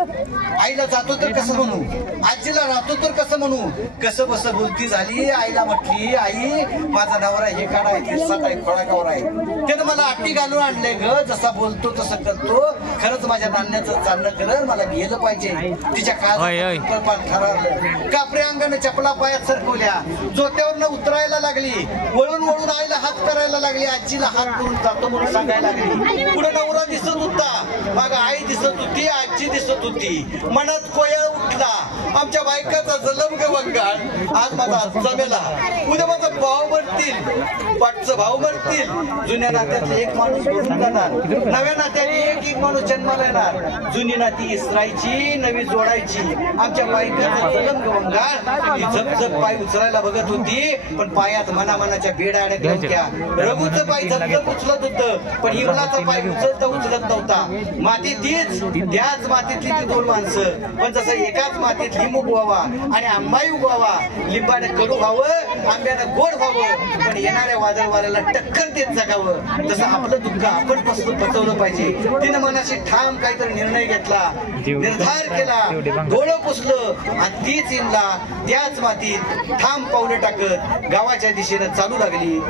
आईला जातो तर कसं म्हणू, आजीला राहतो तर कसं म्हणू, कसं बस बोलती झाली. आईला म्हटली, आई माझा नवरा हे काढा आहे, खोळाकावर आहे, त्यानं मला आटी घालून आणले ग, जसा बोलतो तसं करतो, खरंच माझ्या नाण्याचं चालणं करत मला गेलं पाहिजे. तिच्या काळात ठरवलं, कापऱ्या अंगाने चपला पायात सरकवल्या, जोत्यावरनं उतरायला लागली, वळून वळून आईला हात करायला लागली, आजीला हात करून जातो म्हणून सांगायला लागली. पुढे नवरा दिसत होता, मग आई दिसत होती, आजी दिसत होती, मनात कोया उठला, आमच्या बायकाचा जलम ग बंगाल, आज माझा आजचा मेला, उद्या माझा भाऊ मरतील, पाठचं भाऊ मरतील, जुन्या नात्यातले एक माणूस बोलून जाणार, नव्या नात्याने एक माणूस जन्माला येणार, जुनी नाती इसरायची, नवी जोडायची. आमच्या बायकाचा जलम ग बंगाल, ती झपझप पाय उचलायला बघत होती, पण पायात मनाच्या बेड्या अडकल्या होत्या. रघुचं पाय झपझप उचलत होतं, पण इमलाचा पाय उचलत नव्हता. माती तीच, त्याच मातीतली ती 2 माणसं, पण जसं एकाच मातीत लिंबू उगवावा आणि आंबाई उगवावा, लिंबाने कडू व्हावं, आंब्यानं गोड व्हावं, पण येणाऱ्या वादळ वाऱ्याला टक्कर देत जगावं, तसं आपलं दुःख आपण पचवलं पाहिजे. तिनं मनाशी ठाम काहीतरी निर्णय घेतला, निर्धार केला, डोळं पुसलं आणि तीच इमला त्याच मातीत ठाम पावलं टाकत गावाच्या दिशेनं चालू लागली.